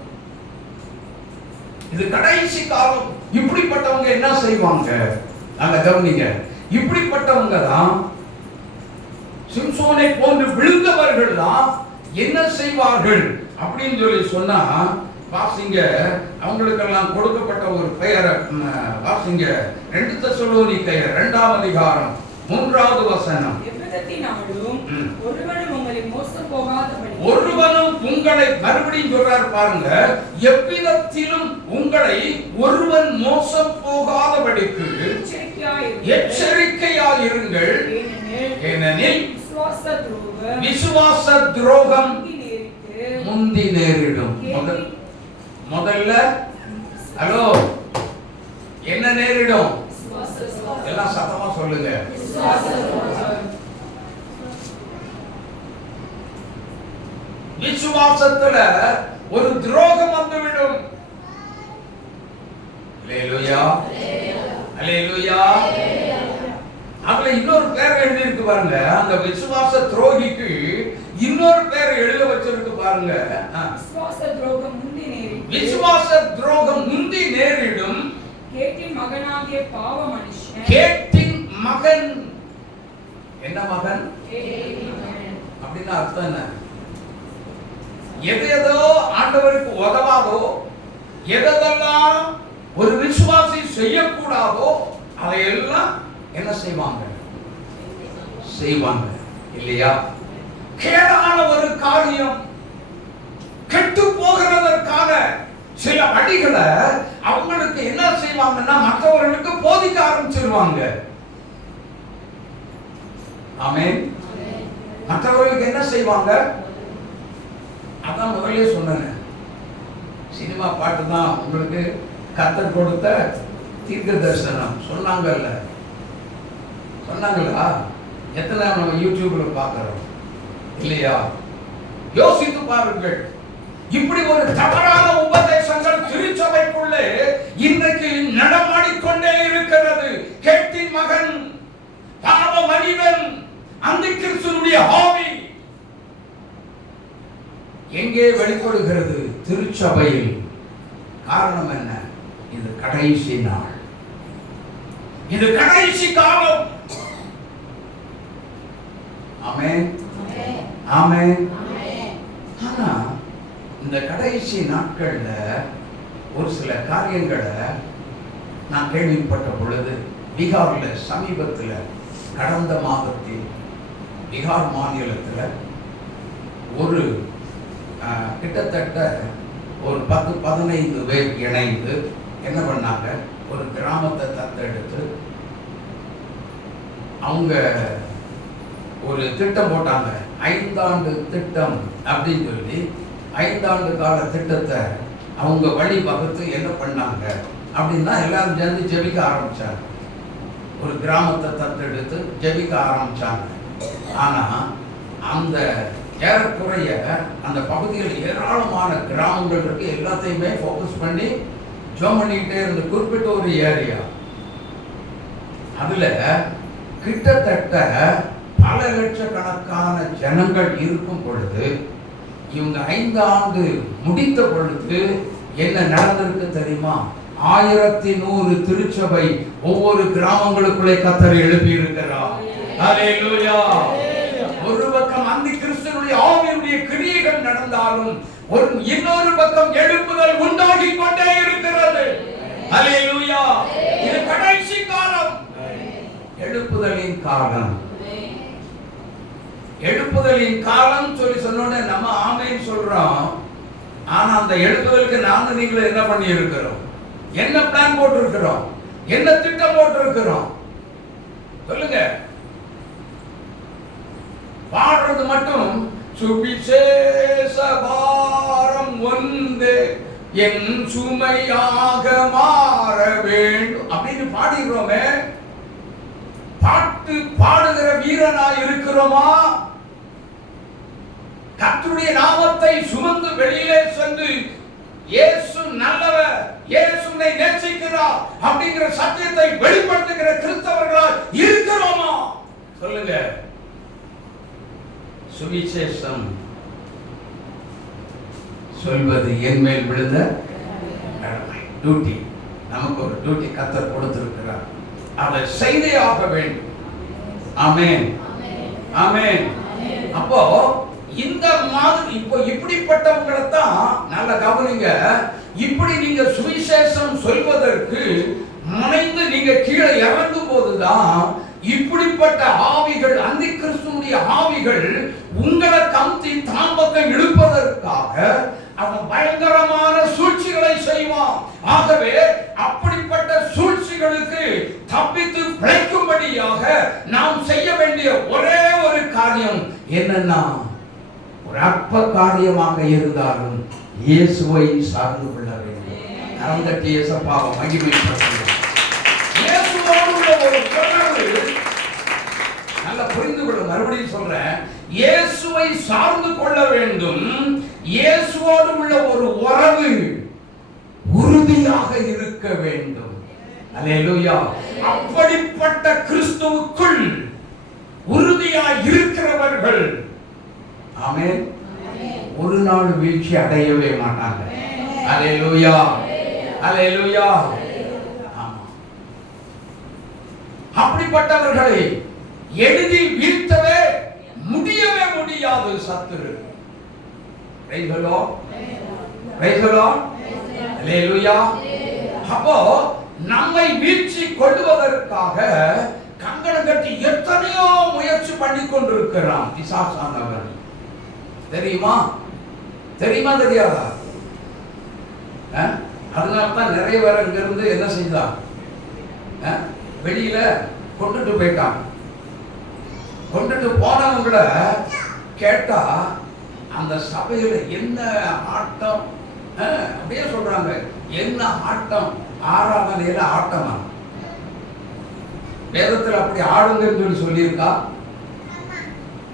இது கடைசி காலம். இப்படிப்பட்டவங்க என்ன செய்வாங்க, நாங்க கவனிங்க. இப்படிப்பட்டவங்க தான் சிம்சோனை போன்று விழுந்தவர்கள் தான் என்ன செய்வார்கள் அப்படின்னு சொல்லி சொன்னா, வாசிங்க, அவங்களுக்கெல்லாம் கொடுக்கப்பட்ட ஒரு பெயரை வாசிங்க. 2 தெசலோனிக்கேயர் 2ஆம் அதிகாரம் 3வது வசனம். ஒருவனும் உங்களை மறுபடியும் சொல்றார் பாருங்க, எவ்விதத்திலும் உங்களை ஒருவன் மோசம் போகாதபடிக்கு எச்சரிக்கையாயிருங்கள். ஏனெனில் விசுவாச துரோகம் முந்தி நேரிடும். முதல்ல ஹலோ என்ன நேரிடும்? எல்லாம் சத்தமா சொல்லுங்க. விசுவாசத்துல ஒரு துரோகம் வந்துவிடும். அல்லேலூயா, அல்லேலூயா. அதுல இன்னொரு பேர் எழுதி இருக்கு பாருங்க. அந்த விசுவாச துரோகிக்கு இன்னொரு பேர் எழுத வச்சிருக்கு பாருங்க. விசுவாச துரோகம் முந்தி நேரிடும். கேட்டின் மகனாகிய பாவ மனுஷன். கேட்டின் மகன் என்ன மகன் அப்படின்னா அர்த்தம் என்ன? எதோ ஆண்டவருக்கு உதவாதோ, எதெல்லாம் ஒரு விசுவாசி செய்யக்கூடாதோ அதையெல்லாம் என்ன செய்வாங்க, செய்வாங்க இல்லையா? கேடான ஒரு காரியம், கெட்டு போகிறதற்கான சில வழிகளை அவங்களுக்கு என்ன செய்வாங்கன்னா மற்றவர்களுக்கு போதிக்க ஆரம்பிச்சிருவாங்க. ஆமென். மற்றவர்களுக்கு என்ன செய்வாங்க? அதான் முதல்ல சொன்னேன், சினிமா பாட்டு தான் உங்களுக்கு கர்த்தர் கொடுத்த தீர்க்க தரிசனம். சொன்னாங்கல்ல, சொன்னாங்களா? எத்தனை நம்ம யூடியூப்ல பார்க்கிறோம் இல்லையா? யோசித்து பாருங்கள். இப்படி ஒரு தவறான உபதேசங்கள் திருச்சபைக்குள்ளே இன்றைக்கு நடமாடிக்கொண்டே இருக்கிறது. கேட்டின் மகன், பாவ மனிதன், அந்தி கிறிஸ்துவினுடைய ஆவி எங்கே வெளிப்படுகிறது? திருச்சபையில். காரணம் என்ன? இது கடைசி நாள். இது கடைசி காலம். ஆமென், ஆமென். ஆனா இந்த கடைசி நாட்கள்ல ஒரு சில காரியங்களை நான் கேள்விப்பட்ட பொழுது, பீகார்ல சமீபத்தில் கடந்த மாதத்தில் பீகார் மாநிலத்தில் ஒரு கிட்டத்தட்ட ஒரு 10-15 பேர் இணைந்து என்ன பண்ணாங்க, ஒரு கிராமத்தை தத்தெடுத்து அவங்க ஒரு திட்டம் போட்டாங்க. 5 ஆண்டு திட்டம் அப்படின்னு சொல்லி 5 ஆண்டு கால திட்டத்தை அவங்க வழி வகுத்து என்ன பண்ணாங்க அப்படின்னா, எல்லாரும் சேர்ந்து ஜெபிக்க ஆரம்பிச்சாங்க. ஒரு கிராமத்தை தத்தெடுத்து ஜெபிக்க ஆரம்பிச்சாங்க. ஆனா அந்த ஏறக்குறைய அந்த பகுதியில் ஏராளமான கிராமங்கள் இருக்கு. எல்லாத்தையுமே ஃபோக்கஸ் பண்ணி ஜெபம் பண்ணிக்கிட்டே இருந்த குறிப்பிட்ட ஒரு ஏரியா, அதுல கிட்டத்தட்ட பல லட்சக்கணக்கான ஜனங்கள் இருக்கும் பொழுது, இவங்க 5 ஆண்டு முடித்த பொழுது என்ன நடந்திருக்கு தெரியுமா? 1100 திருச்சபை ஒவ்வொரு கிராமங்களுக்குள்ளே கர்த்தர் எழுப்பி இருக்கிறார். ஹல்லேலூயா. ஒரு பக்கம் அந்த கிறிஸ்துவினுடைய ஆவியினுடைய கிரியைகள் நடந்தாலும் இன்னொரு பக்கம் எழுப்புதல் உண்டாகி கொண்டே இருக்கிறது. ஹல்லேலூயா. இது கடைசி காலம், எழுப்புதலின் காலம். எழுப்புதலின் காலம் சொல்லி சொன்னோட நம்ம ஆமென் சொல்றோம். ஆனா அந்த எழுப்புதலுக்கு நாங்க நீங்களும் என்ன பண்ணி இருக்கிறோம்? என்ன பிளான் போட்டு இருக்கிறோம்? என்ன திட்டம் போட்டு இருக்கிறோம்? சொல்லுங்க. பாடுறது மட்டும் சுவிசேஷ பாரம் ஒன்றே என் சுமையாக மாற வேண்டும் அப்படின்னு பாடிடுறோமே. பாட்டு பாடுகிற வீரனா இருக்கிறோமா? கர்த்தருடைய நாமத்தை சுமந்து வெளியிலே சென்று இயேசு நல்லவர், இயேசுவை நேசிக்கிறார் அப்படிங்கிற சத்தியத்தை வெளிப்படுத்துகிற கிறிஸ்தவர்களால் இருக்கிறோமா? சொல்லுங்க. சுவிசேஷம் சொல்வது என் மேல் விழுந்த டியூட்டி. நமக்கு ஒரு டியூட்டி கர்த்தர் கொடுத்திருக்கிறார், அதை செய்தே ஆக வேண்டும். ஆமென், ஆமென். அப்போ இந்த மாதிரி இப்போ இப்படிப்பட்டவங்களை தான் நல்ல கவனிங்க. இப்படி நீங்க சுவிசேஷம் சொல்வதற்கு முனைந்து நீங்க கீழே இறங்கும் போதுதான் இப்படிப்பட்ட ஆவிகள், அந்தி கிறிஸ்துவுடைய ஆவிகள் உங்களை கம்பி தாம்பக்கம் இழுப்பதற்காக அவன் பயங்கரமான சூழ்ச்சிகளை செய்வான். ஆகவே அப்படிப்பட்ட சூழ்ச்சிகளுக்கு தப்பித்து பிழைக்கும்படியாக நாம் செய்ய வேண்டிய ஒரே ஒரு காரியம் என்னன்னா, ஒரு அற்ப காரியமாக இருந்தாலும் இயேசுவை சார்ந்து கொள்ள வேண்டும். கரந்தட்டி இயேசுவை மகிமைப்படுத்துங்கள். இயேசுவோடு உள்ள ஒரு தொடர்பு நல்லா புரிந்து கொள்ள. மறுபடியும் சொல்றேன், இயேசுவை சார்ந்து கொள்ள வேண்டும். இயேசுவோடு உள்ள ஒரு உறவு உறுதியாக இருக்க வேண்டும். அல்லேலூயா. அப்படிப்பட்ட கிறிஸ்துவுக்குள் உறுதியாய் இருக்கிறவர்கள் ஆமென், ஒரு நாள் வீழ்ச்சி அடையவே மாட்டாங்க. அல்லேலூயா, அல்லேலூயா. ஆமா, அப்படிப்பட்டவர்களை எளிதில் வீழ்த்தவே முடியவே முடியாது சத்துரு. Praise the Lord, praise the Lord, அல்லேலூயா. அப்போ நம்மை வீழ்ச்சி கொள்வதற்காக கங்கணம் கட்டி எத்தனையோ முயற்சி பண்ணி கொண்டிருக்கிறான் பிசாசானவன். தெரியுமா? தெரியுமா தெரியாதா? அதனால்தான் நிறைய பேர் இங்கிருந்து என்ன செய்தான், வெளியில கொண்டுட்டு போயிட்டான். கொண்டுட்டு போனவங்கள கேட்டா அந்த சபையில என்ன ஆட்டம், அப்படியே சொல்றாங்க, என்ன ஆட்டம், ஆராதனையில ஆட்டமா? வேதத்தில் அப்படி ஆடுங்கன்னு சொல்லியிருக்கா?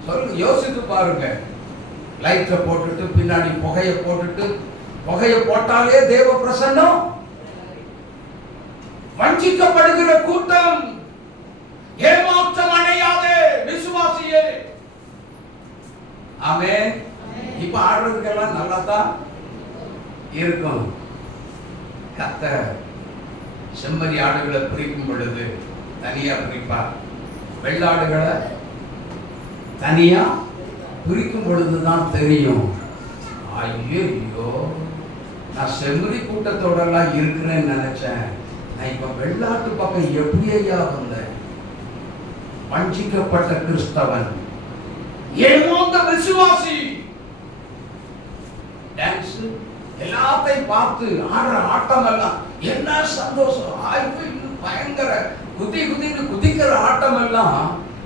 சொல்லுங்க, யோசித்து பாருங்க. லைட்டை போட்டுட்டு பின்னாடி புகையை போட்டுட்டு, புகையை போட்டாலே தேவ பிரசன்னம். வஞ்சிக்கப்படுகிற கூட்டம், ஏமாற்றம் அடையாதே விசுவாசியே. ஆமென். இப்ப ஆடுறதுக்கெல்லாம் நல்லா தான் இருக்கும். கர்த்தர் செம்மறி ஆடுகளை பிரிக்கும் பொழுது தனியா பிரிப்பார். வெள்ளாடுகளை தனியா பிரிக்கும் பொழுதுதான் தெரியும், ஐயோ நான் செம்மறி கூட்டத்தோடலாம் இருக்கிறேன்னு நினைச்சேன், நான் இப்ப வெள்ளாட்டு பக்கம் எப்படி ஐயா வந்தேன்? வஞ்சிக்கப்பட்ட கிறிஸ்தவன், ஏமாந்த விசுவாசி, டான்ஸ் எல்லாத்தையும் பார்த்து ஆடுற ஆட்டம் எல்லாம் என்ன சந்தோஷம், ஆய்வு பயங்கர குதிக்கிற ஆட்டம் எல்லாம்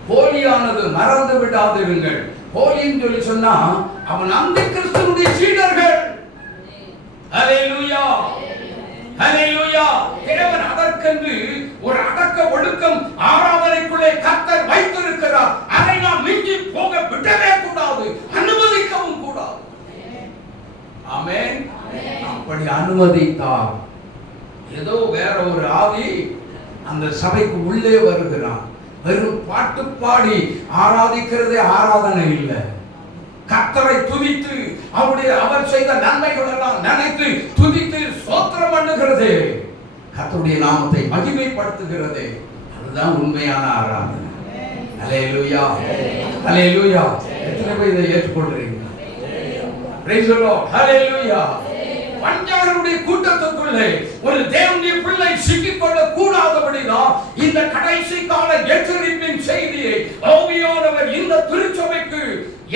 போலியானது, மறந்து விடாதிருங்கள். போலின்னு சொல்லி சொன்னா அவன் அந்த கிறிஸ்துவுடைய சீடர்கள். ஹல்லேலூயா, ஹல்லேலூயா. தேவன் அதற்கென்று ஒரு அடக்க ஒடுக்கம் ஆராதனைக்குள்ளே கர்த்தர் வைத்திருக்கிறார். அதை நாம் மிஞ்சி போக விடவே கூடாது, அனுமதிக்கவும் கூடாது. ஆமென். அப்படி அனுமதித்தார் ஏதோ வேற ஒரு ஆவி அந்த சபைக்கு உள்ளே வருகிறான். வெறும் பாட்டு பாடி ஆராதிக்கிறதே ஆராதனை இல்லை. கர்த்தரை துதித்து அவர் செய்த நன்மைகள் எல்லாம் நினைத்து துதித்து ஸ்தோத்திரம் பண்ணுகிறது, கர்த்தருடைய நாமத்தை மகிமைப்படுத்துகிறது. அதுதான் உண்மையான ஆராதனை. ஹல்லேலூயா, ஹல்லேலூயா. எத்தனை பேர் இதை ஏற்றுக்கொள்றீங்க? பிரைஸ் தி லார்ட், ஹல்லேலூயா. வஞ்சகருடைய கூட்டத்துக்குள்ளே ஒரு தேவனுடைய பிள்ளை சிக்கிக்கொள்ள கூடாதபடிதான் இந்த கடைசி கால எச்சரிப்பின் செய்தியை ஆவியானவர் இந்த திருச்சபைக்கு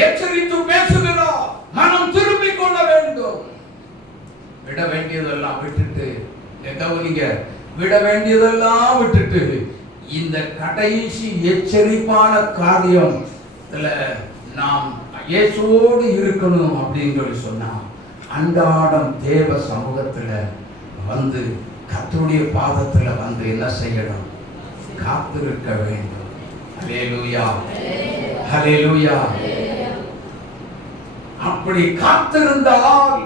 எச்சரித்து பேசுகிறார். மனம் திரும்பிக் கொள்ள வேண்டும். விட வேண்டியதெல்லாம் விட்டுட்டு, கவனிங்க, விட வேண்டியதெல்லாம் விட்டுட்டு இந்த கடைசி எச்சரிப்பான காரியம் நாம் இயேசுவோடு இருக்கணும் அப்படின்னு சொல்லி சொன்னா, அன்றாடம் தேவ சமூகத்துல வந்து கர்த்தருடைய பாதத்துல வந்து என்ன செய்யணும்? காத்திருக்க வேண்டும். ஹல்லேலூயா, ஹல்லேலூயா. அப்படி காத்திருந்தால்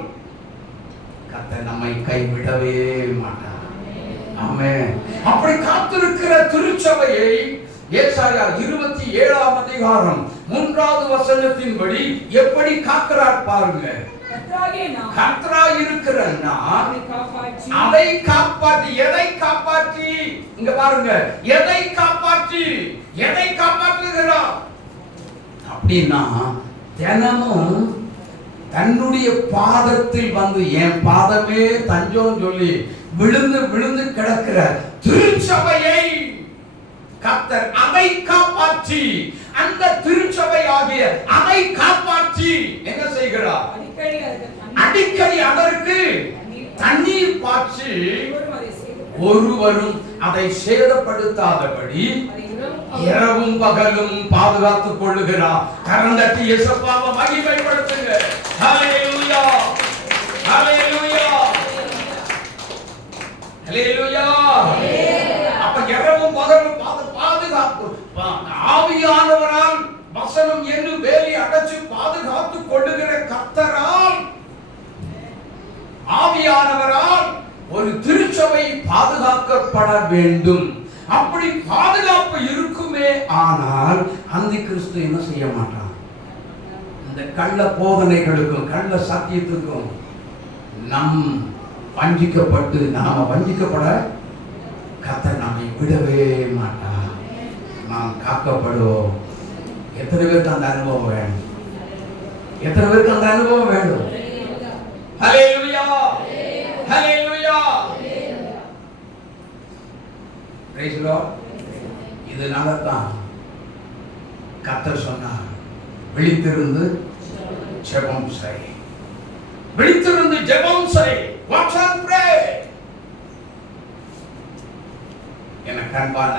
கர்த்தர் நம்மை கைவிடவே மாட்டார். ஆமென். அப்படி காத்திருக்கிற திருச்சபையை ஏசாயா 27ஆம் அதிகாரம் 3வது வசனத்தின்படி எப்படி காக்கிறார் பாருங்க. கர்த்தராய் இருக்கிற நான் அதை காப்பாற்றி, எதை காப்பாற்றி? இங்க பாருங்க, எதை காப்பாற்றி, எதை காப்பாற்றுகிறார் அப்படின்னா, தினமும் தன்னுடைய பாதத்தில் வந்து என் பாதமே தஞ்சம் சொல்லி விழுந்து விழுந்து கிடக்கிற திருச்சபையை கர்த்தர் அதை காப்பாற்றி, அந்த திருச்சபை ஆகிய அதை காப்பாற்றி என்ன செய்கிறார்? அடிக்கடி அதற்கு தண்ணீர் பாய்ச்சி ஒருவரும் அதை சேதப்படுத்தாதபடி இரவும் பகலும் பாதுகாத்துக் கொள்ளுகிறார். கரந்தட்டி இயேசுவை மகிமைப்படுத்துங்க. ஹல்லேலூயா, ஹல்லேலூயா, ஹல்லேலூயா. அப்ப இரவும் பகலும் பாதுகாப்பு ஆவியானவரால் வசனம் என்று வேலி அடைச்சு பாதுகாத்துக் கொள்ளுகிற கர்த்தரால், ஆவியானவரால் ஒரு திருச்சபை பாதுகாக்கப்பட வேண்டும். அப்படி பாதுகாப்பு இருக்குமே ஆனால் அந்த கிறிஸ்து என்ன செய்ய மாட்டான்? இந்த கள்ள போதனைகளுக்கும் கள்ள சத்தியத்துக்கும் நம் வஞ்சிக்கப்பட்டு நாம வஞ்சிக்கப்பட கர்த்தர் நம்மை விடவே மாட்டார். நாம் காக்கப்படுவோம். எத்தனை பேருக்கு அந்த அனுபவம் வேணும்? எத்தனை பேருக்கு அந்த அனுபவம் வேண்டும்? ஹல்லேலூயா, ஹல்லேலூயா. Praise the Lord. இதனால தான் கர்த்தர் சொன்னார், விழித்திருந்து ஜெபம் செய், விழித்திருந்து ஜெபம் செய். Watch and pray. எனக்கு அன்பான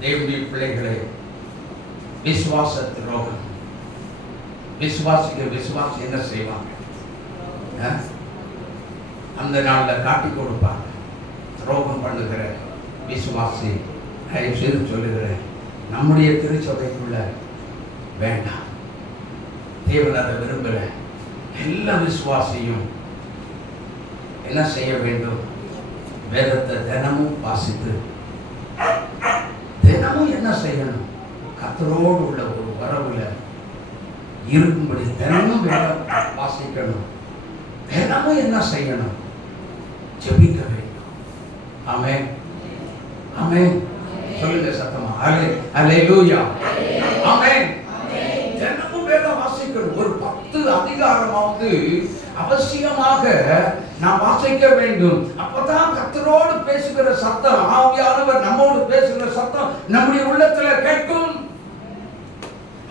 தேவனுடைய பிள்ளைகளே, விசுவாச துரோகம், விசுவாசி என்ன செய்வாங்க? அந்த நாள்ல காட்டி கொடுப்பாங்க. துரோகம் பண்ணுகிற விசுவாசி தயவு செய்து சொல்லுகிறேன், நம்முடைய திருச்சபைக்குள்ள வேண்டாம். தேவன் அதை விரும்பல. எல்லா விசுவாசியும் என்ன செய்ய வேண்டும்? வேதத்தை தினமும் வாசித்து தினமும் என்ன செய்யணும்? கர்த்தரோடு உள்ள ஒரு வரவுல இருக்கும்படி தினமும் வேதம் வாசிக்கணும். தினமும் என்ன செய்யணும்? ஜெபிக்க வேண்டும். ஆமென், ஆமென். சொல்லுங்க. சத்தமா அல்லேலூயா ஆமென். தினமும் வேதம் வாசிக்கணும். ஒரு 10 அதிகாரமாவது அவசியமாக நாம் வாசிக்க வேண்டும். அப்பதான் கர்த்தரோடு பேசுகிற சத்தம், ஆவியானவர் நம்மோடு பேசுகிற சத்தம் நம்முடைய உள்ளத்துல கேட்கும்.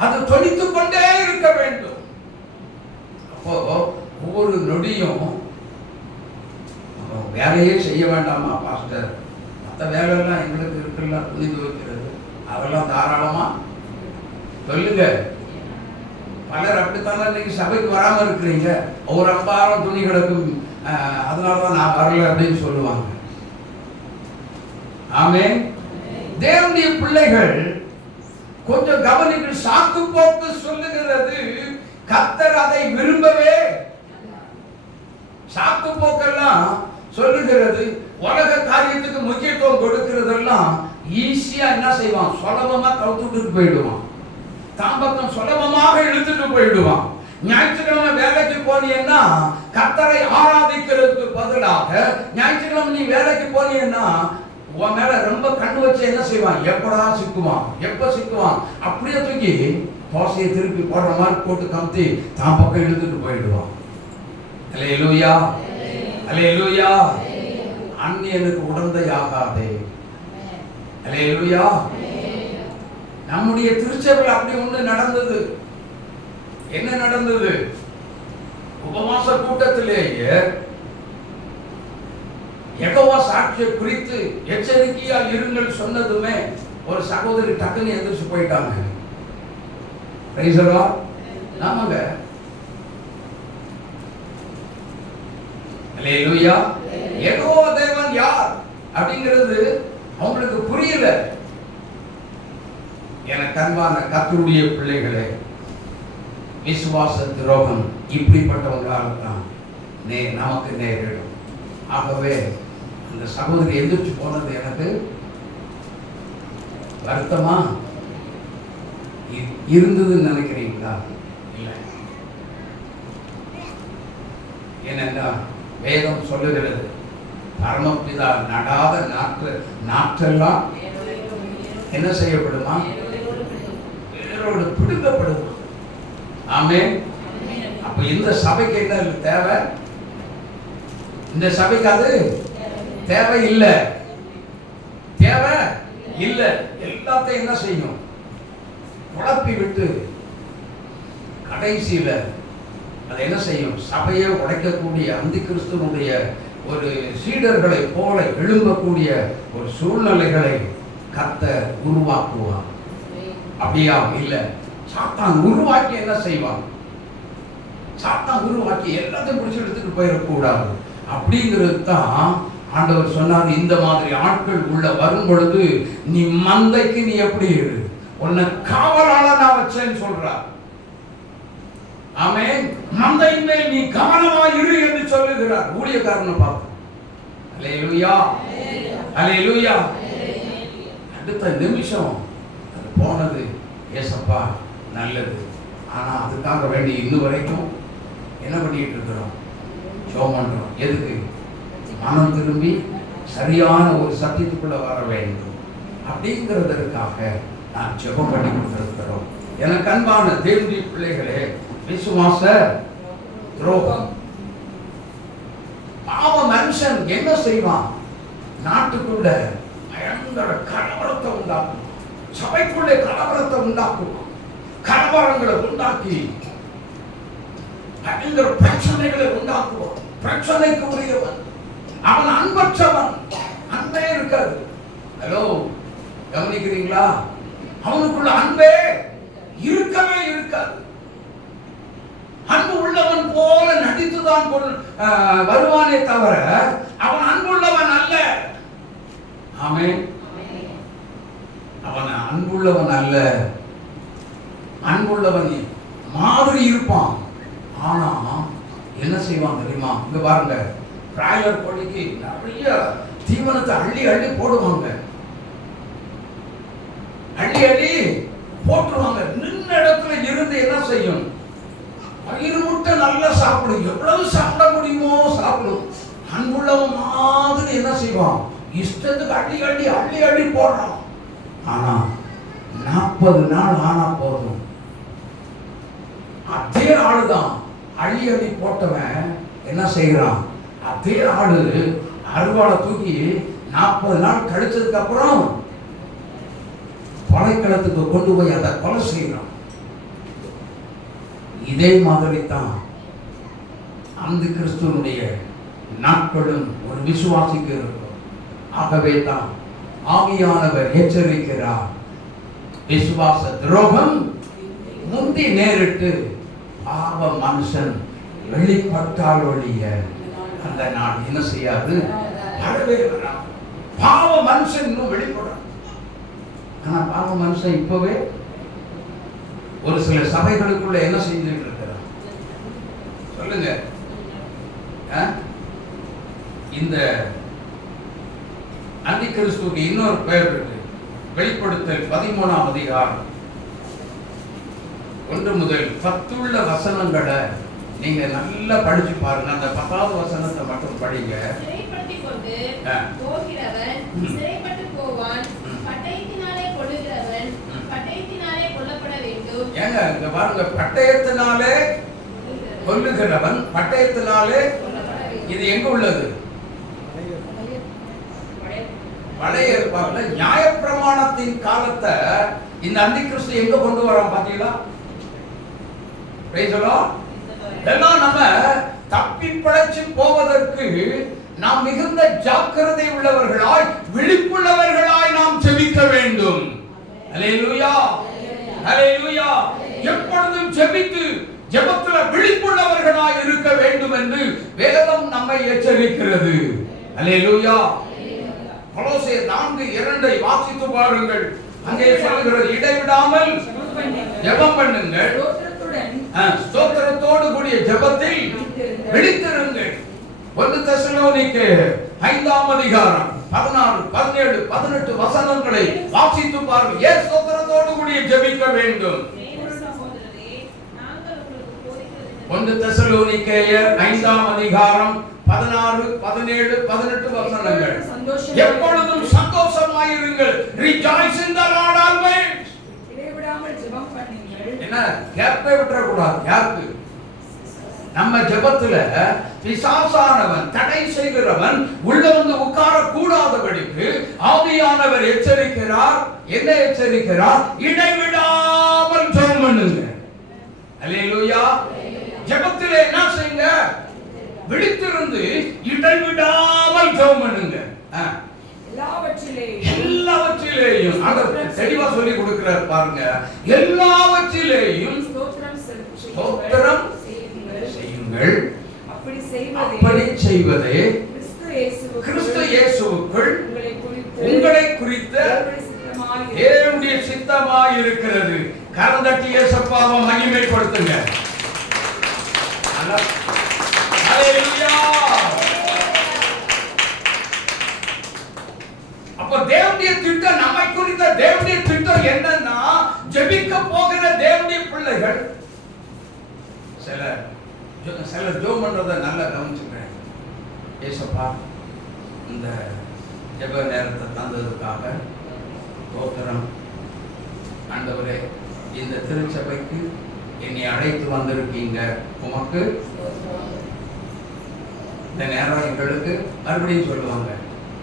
அது தொனித்துக் கொண்டே இருக்க வேண்டும். அப்போ ஒவ்வொரு நொடியும் வேலையே செய்ய வேண்டாமா பாஸ்டர், மற்ற வேலையெல்லாம் எங்களுக்கு இருக்குல்ல, துணி துவைக்கிறது அதெல்லாம் தாராளமா சொல்லுங்க. பலர் அப்படித்தானே இன்னைக்கு சபைக்கு வராம இருக்கிறீங்க. ஒரு அம்பாரம் துணி கிடக்கும், அதனாலதான் நான் வரல அப்படின்னு சொல்லுவாங்க. ஆமென். தேவனுடைய பிள்ளைகள் கொஞ்சம் கவனிக்க. சாக்கு போக்கு சொல்லுகிறது, கர்த்தர் அதை விரும்பவே. சாக்கு போக்கெல்லாம் சொல்லுகிறது, உலக காரியத்துக்கு முக்கியத்துவம் கொடுக்கிறதெல்லாம் ஈஸியா என்ன செய்வான், சுலபமா கவுத்துட்டு போயிடுவான். தாம்பக்கம் சுலபமாக இழுத்துட்டு போயிடுவான். ஞாயிற்றுக்கிழமை வேலைக்கு போனீங்கன்னா கர்த்தரை ஆராதிக்கிறதுக்கு பதிலாக ஞாயிற்றுக்கிழமை நீ வேலைக்கு போனீங்கன்னா உன் மேல ரொம்ப கண்ணு வச்சு என்ன செய்வான், எப்படா சிக்குவான், எப்ப சிக்குவான், அப்படியே தூக்கி தோசையை திருப்பி போடுற மாதிரி போட்டு கமுத்தி தான் பக்கம் இழுத்துட்டு போயிடுவான். அல்லேலூயா அல்லேலூயா. அந்நியனுக்கு உடந்தை ஆகாதே. அல்லேலூயா. நம்முடைய திருச்சபையில் அப்படி ஒன்று நடந்தது. என்ன நடந்தது? உபவாச கூட்டத்திலேயே யெகோவா சாட்சியை குறித்து எச்சரிக்கையா இருங்கள் சொன்னதுமே ஒரு சகோதரி டக்குன்னு எந்திரிச்சு போயிட்டாங்க. Praise the Lord. நாமங்க அல்லேலூயா. யெகோவா தேவன் யார் அப்படிங்கிறது அவங்களுக்கு புரியல. எனக்கு அன்பான கர்த்தருடைய பிள்ளைகளே, விசுவாச துரோகம் இப்படிப்பட்டவங்களால் தான் நமக்கு நேரிடும். ஆகவே அந்த சகோதரி எந்திரிச்சு போனது எனக்கு வருத்தமா இருந்ததுன்னு நினைக்கிறீங்களா? இல்லை. ஏனென்றால் வேதம் சொல்லுகிறது, பரமபிதா நடாத நாற்றெல்லாம் என்ன செய்யப்படுமா, வேரோடு பிடுங்கப்படுமா. ஆமென். அப்ப இந்த சபைக்கு என்ன தேவை? இந்த சபைக்கு அது தேவை இல்லை. தேவை இல்லை. எல்லாத்தையும் என்ன செய்யும், குழப்பி விட்டு கடைசியில அதை என்ன செய்யும், சபையை உடைக்கக்கூடிய அந்தி கிறிஸ்துவனுடைய ஒரு சீடர்களை போல எழும்பக்கூடிய ஒரு சூழ்நிலைகளை கர்த்தர் உருவாக்குவார். அப்படியா? இல்லை. சாத்தான் உருவாக்கி என்ன செய்வான், சாத்தான் உருவாக்கி எல்லாத்தையும் பிடிச்சி எடுத்துட்டு போயிடக்கூடாது. அப்படிங்கிறது தான் ஆண்டவர் சொன்னார். இந்த மாதிரி ஆட்கள் உள்ள வரும் பொழுது நீ மந்தைக்கு நீ எப்படி இரு, உன்னை காவலாள நான் வச்சேன்னு சொல்றார். ஆமென். மந்தையின் மேல் நீ கவனமா இரு என்று சொல்லுகிறார் ஊழியக்காரனை பார்த்து. அல்லேலூயா அல்லேலூயா. அடுத்த நிமிஷம் அது போனது. ஏசப்பா நல்லது. ஆனா அதுக்காக வேண்டி இன்னும் வரைக்கும் என்ன பண்ணிட்டு இருக்கிறோம், ஜெபம் பண்றோம். எதுக்கு? மனம் திரும்பி சரியான ஒரு சத்தியத்துக்குள்ள வர வேண்டும் அப்படிங்கிறதற்காக நான் ஜெபம் பண்ணி கொடுத்திருக்கிறோம். எனக்கு அன்பான தேவனுடைய பிள்ளைகளே, விசுவாச துரோகம். பாவ மனுஷன் என்ன செய்வான், நாட்டுக்குள்ள பயங்கர கலவரத்தை உண்டாக்கும், சபைக்குள்ளே கலவரத்தை உண்டாக்குவான், கலவரங்களை உண்டாக்கி பயங்கர பிரச்சனைகளை உண்டாக்குவான். பிரச்சனைக்கு உரியவன் அவன், அன்பற்றவன், அன்பே இருக்காது. ஹலோ, கவனிக்கிறீங்களா? அவனுக்குள்ள அன்பே இருக்கவே இருக்காது. அன்பு உள்ளவன் போல நடித்துதான் வருவானே தவிர அவன் அன்புள்ளவன் அல்ல. ஆமென். அவன் அன்புள்ளவன் அல்ல. அன்புள்ளவன் மாதிரி இருப்பான். ஆனா என்ன செய்வான் தெரியுமா? இங்க பாருங்க, பிராய்லர் கோழிக்கு நிறைய தீவனத்தை அள்ளி அள்ளி போடுவாங்க, அள்ளி அள்ளி போட்டுருவாங்க. நின்ன இடத்துல இருந்து என்ன செய்யும், வயிறு முட்டை நல்லா சாப்பிடும், எவ்வளவு சாப்பிட முடியுமோ சாப்பிடும். அன்புள்ளவன் மாதிரி என்ன செய்வான், இஷ்டத்துக்கு அள்ளி அள்ளி அள்ளி அள்ளி போடுறான். ஆனா 40 நாள் ஆனா போதும், அதே ஆளுதான் அழி போட்டவன் என்ன செய்கிறான், அதே ஆளு அருவாளை தூக்கி 40 நாள் கழிச்சதுக்கு அப்புறம் கொலைக்களத்துக்கு கொண்டு போய் அதை கொலை செய்யறான். இதே மாதிரி தான் அந்த கிறிஸ்துவனுடைய நாட்களும் ஒரு விசுவாசிக்கு இருக்கும். ஆகவே தான் ஆவியானவர் எச்சரிக்கிறார், விசுவாச துரோகம் முந்தி நேரிட்டு பாவ மனுஷன் வெளிப்பட்டால் ஒழிய அந்த நாள் என்ன செய்யாது, வரவே வராது. பாவ மனுஷன் இன்னும் வெளிப்படும். ஆனா பாவ மனுஷன் இப்பவே ஒரு சில சபைகளுக்குள்ள என்ன செஞ்சுட்டு இருக்கிறார் சொல்லுங்க. இந்த அந்தி கிறிஸ்துவுக்கு இன்னொரு பெயர் இருக்கு. வெளிப்படுத்தல் 13ஆம் அதிகாரம் 1 முதல் 10 வசனங்களை நீங்க நல்லா படிச்சு பாருங்க. அந்த 10வது வசனத்தை மட்டும் படிங்க. சிறைப்பட்டு கொண்டு போகிறவன் சிறைப்பட்டு போவான், பட்டயத்தினாலே கொல்லுகிறவன் பட்டயத்தினாலே கொல்லப்பட வேண்டும். ஏங்க இங்க பாருங்க, பட்டயத்தினாலே கொல்லுகிறவன் பட்டயத்தினாலே. இது எங்க உள்ளது? பழைய ஏற்பாட்டுல நியாயப்பிரமாணத்தின் காலத்தை இந்த அந்தி கிறிஸ்து எங்க கொண்டு வரான் பாத்தீங்களா? இதெல்லாம் நம்ம தப்பி பிழைச்சு போவதற்கு நாம் மிகுந்த ஜாக்கிரதை உள்ளவர்களாய் விழிப்புள்ளவர்களாய் நாம் ஜெபிக்க வேண்டும். அல்லேலூயா, அல்லேலூயா. எப்பொழுதும் ஜெபித்து ஜெபத்துல விழிப்புள்ளவர்களாய் இருக்க வேண்டும் என்று வேதம் நம்மை எச்சரிக்கிறது. அல்லேலூயா. கொலோசியர் 4:2 வாசித்து பாருங்கள். அங்கே சொல்கிறது, இடைவிடாமல் ஜெபம் பண்ணுங்கள், ஸ்தோத்திரத்தோடு கூடிய ஜெபத்தில் விழித்திருங்கள். 1 தெசலோனிக்கேயர் 5ஆம் அதிகாரம் 16, 17, 18 வசனங்களை வாசித்து பாருங்கள். ஏன் ஸ்தோத்திரத்தோடு கூடிய ஜெபிக்க வேண்டும்? 1 தெசலோனிக்கேயர் 5ஆம் அதிகாரம் 16, 17, 18 வசனங்கள். எப்பொழுதும் சந்தோஷமாயிருங்கள். Rejoice in the Lord always. இடைவிடாமல் ஜெபம் பண்ணுங்கள். என்ன கேப்பே விட்டுற கூடாது. கேப் நம்ம ஜெபத்துல பிசாசானவன் தடை செய்கிறவன் உள்ள வந்து உட்கார கூடாதபடிக்கு ஆவியானவர் எச்சரிக்கிறார். என்ன எச்சரிக்கிறார்? இடைவிடாமல் ஜெபம் பண்ணுங்க. அல்லேலூயா. ஜெபத்திலே என்ன செய்யுங்க? விழித்திருந்து இடைவிடாமல் ஜெபம் பண்ணுங்க. எல்லாவற்றிலேயும் தெளிவா சொல்லி கொடுக்கிறார் பாருங்க. எல்லாவற்றிலேயும் ஸ்தோத்திரம் செய்யுங்கள். அப்படி செய்வதே கிறிஸ்து இயேசுவுக்குள் உங்களை குறித்த தேவனுடைய சித்தமாய் இருக்கிறது. கரந்தட்டி இயேசுவை மகிமைப்படுத்துங்க. அல்லேலூயா. அப்ப தேவனுடைய திட்டம், நம்மை குறித்த தேவனுடைய திட்டம் என்னன்னா, ஜெபிக்க போகிற தேவனுடைய பிள்ளைகள் சிலர் ஜெபம் பண்றத நல்லா கவனிச்சுக்கிறேன். ஏசப்பா, இந்த ஜெப நேரத்தை தந்ததுக்காக ஸ்தோத்திரம். ஆண்டவரே, இந்த திருச்சபைக்கு என்னை அழைத்து வந்திருக்கீங்க, உமக்கு. இந்த நேரம் எங்களுக்கு மறுபடியும் சொல்லுவாங்க,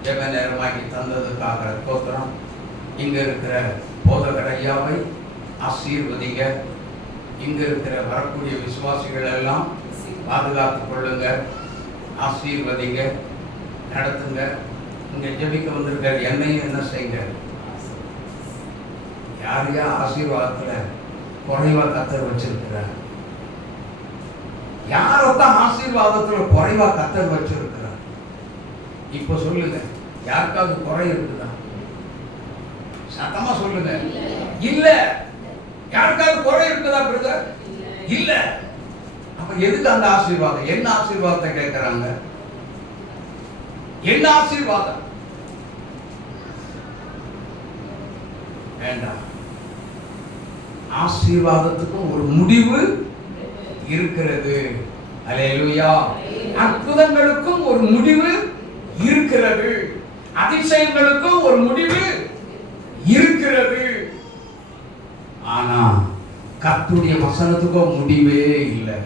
ஜெப நேரமாக்கி தந்ததுக்காக ஸ்தோத்திரம். இங்க இருக்கிற போதகர் ஐயாவை ஆசீர்வதிங்க. இங்க இருக்கிற வரக்கூடிய விசுவாசிகள் எல்லாம் பாதுகாத்துக் கொள்ளுங்க, ஆசீர்வதிங்க, நடத்துங்க. இங்க ஜெபிக்க வந்திருக்க என்னையும் என்ன செய்யுங்க. யாரையா ஆசீர்வாதத்துல குறைவா கத்தர் வச்சிருக்கிற? யாரத்தான் ஆசீர்வாதத்துல குறைவா கத்தர் வச்சிருக்கிற? இப்ப சொல்லுங்க, யாருக்காவது குறை இருக்குதா? சத்தமா சொல்லுங்க. இல்ல. யாருக்காவது குறை இருக்குதா பிரதர்? இல்ல. அப்ப எதுக்கு அந்த ஆசீர்வாதம்? என்ன ஆசீர்வாதத்தை கேட்கிறாங்க? என்ன ஆசீர்வாதம்? வேண்டாம். ஆசீர்வாதத்துக்கும் ஒரு முடிவு இருக்கிறது. அல்லேலூயா. அற்புதங்களுக்கும் ஒரு முடிவு இருக்கிறது. அதிசயங்களுக்கும் ஒரு முடிவு இருக்கிறது. இருக்கிறது. ஆனா கர்த்தருடைய வசனத்துக்கோ முடிவே இல்லை.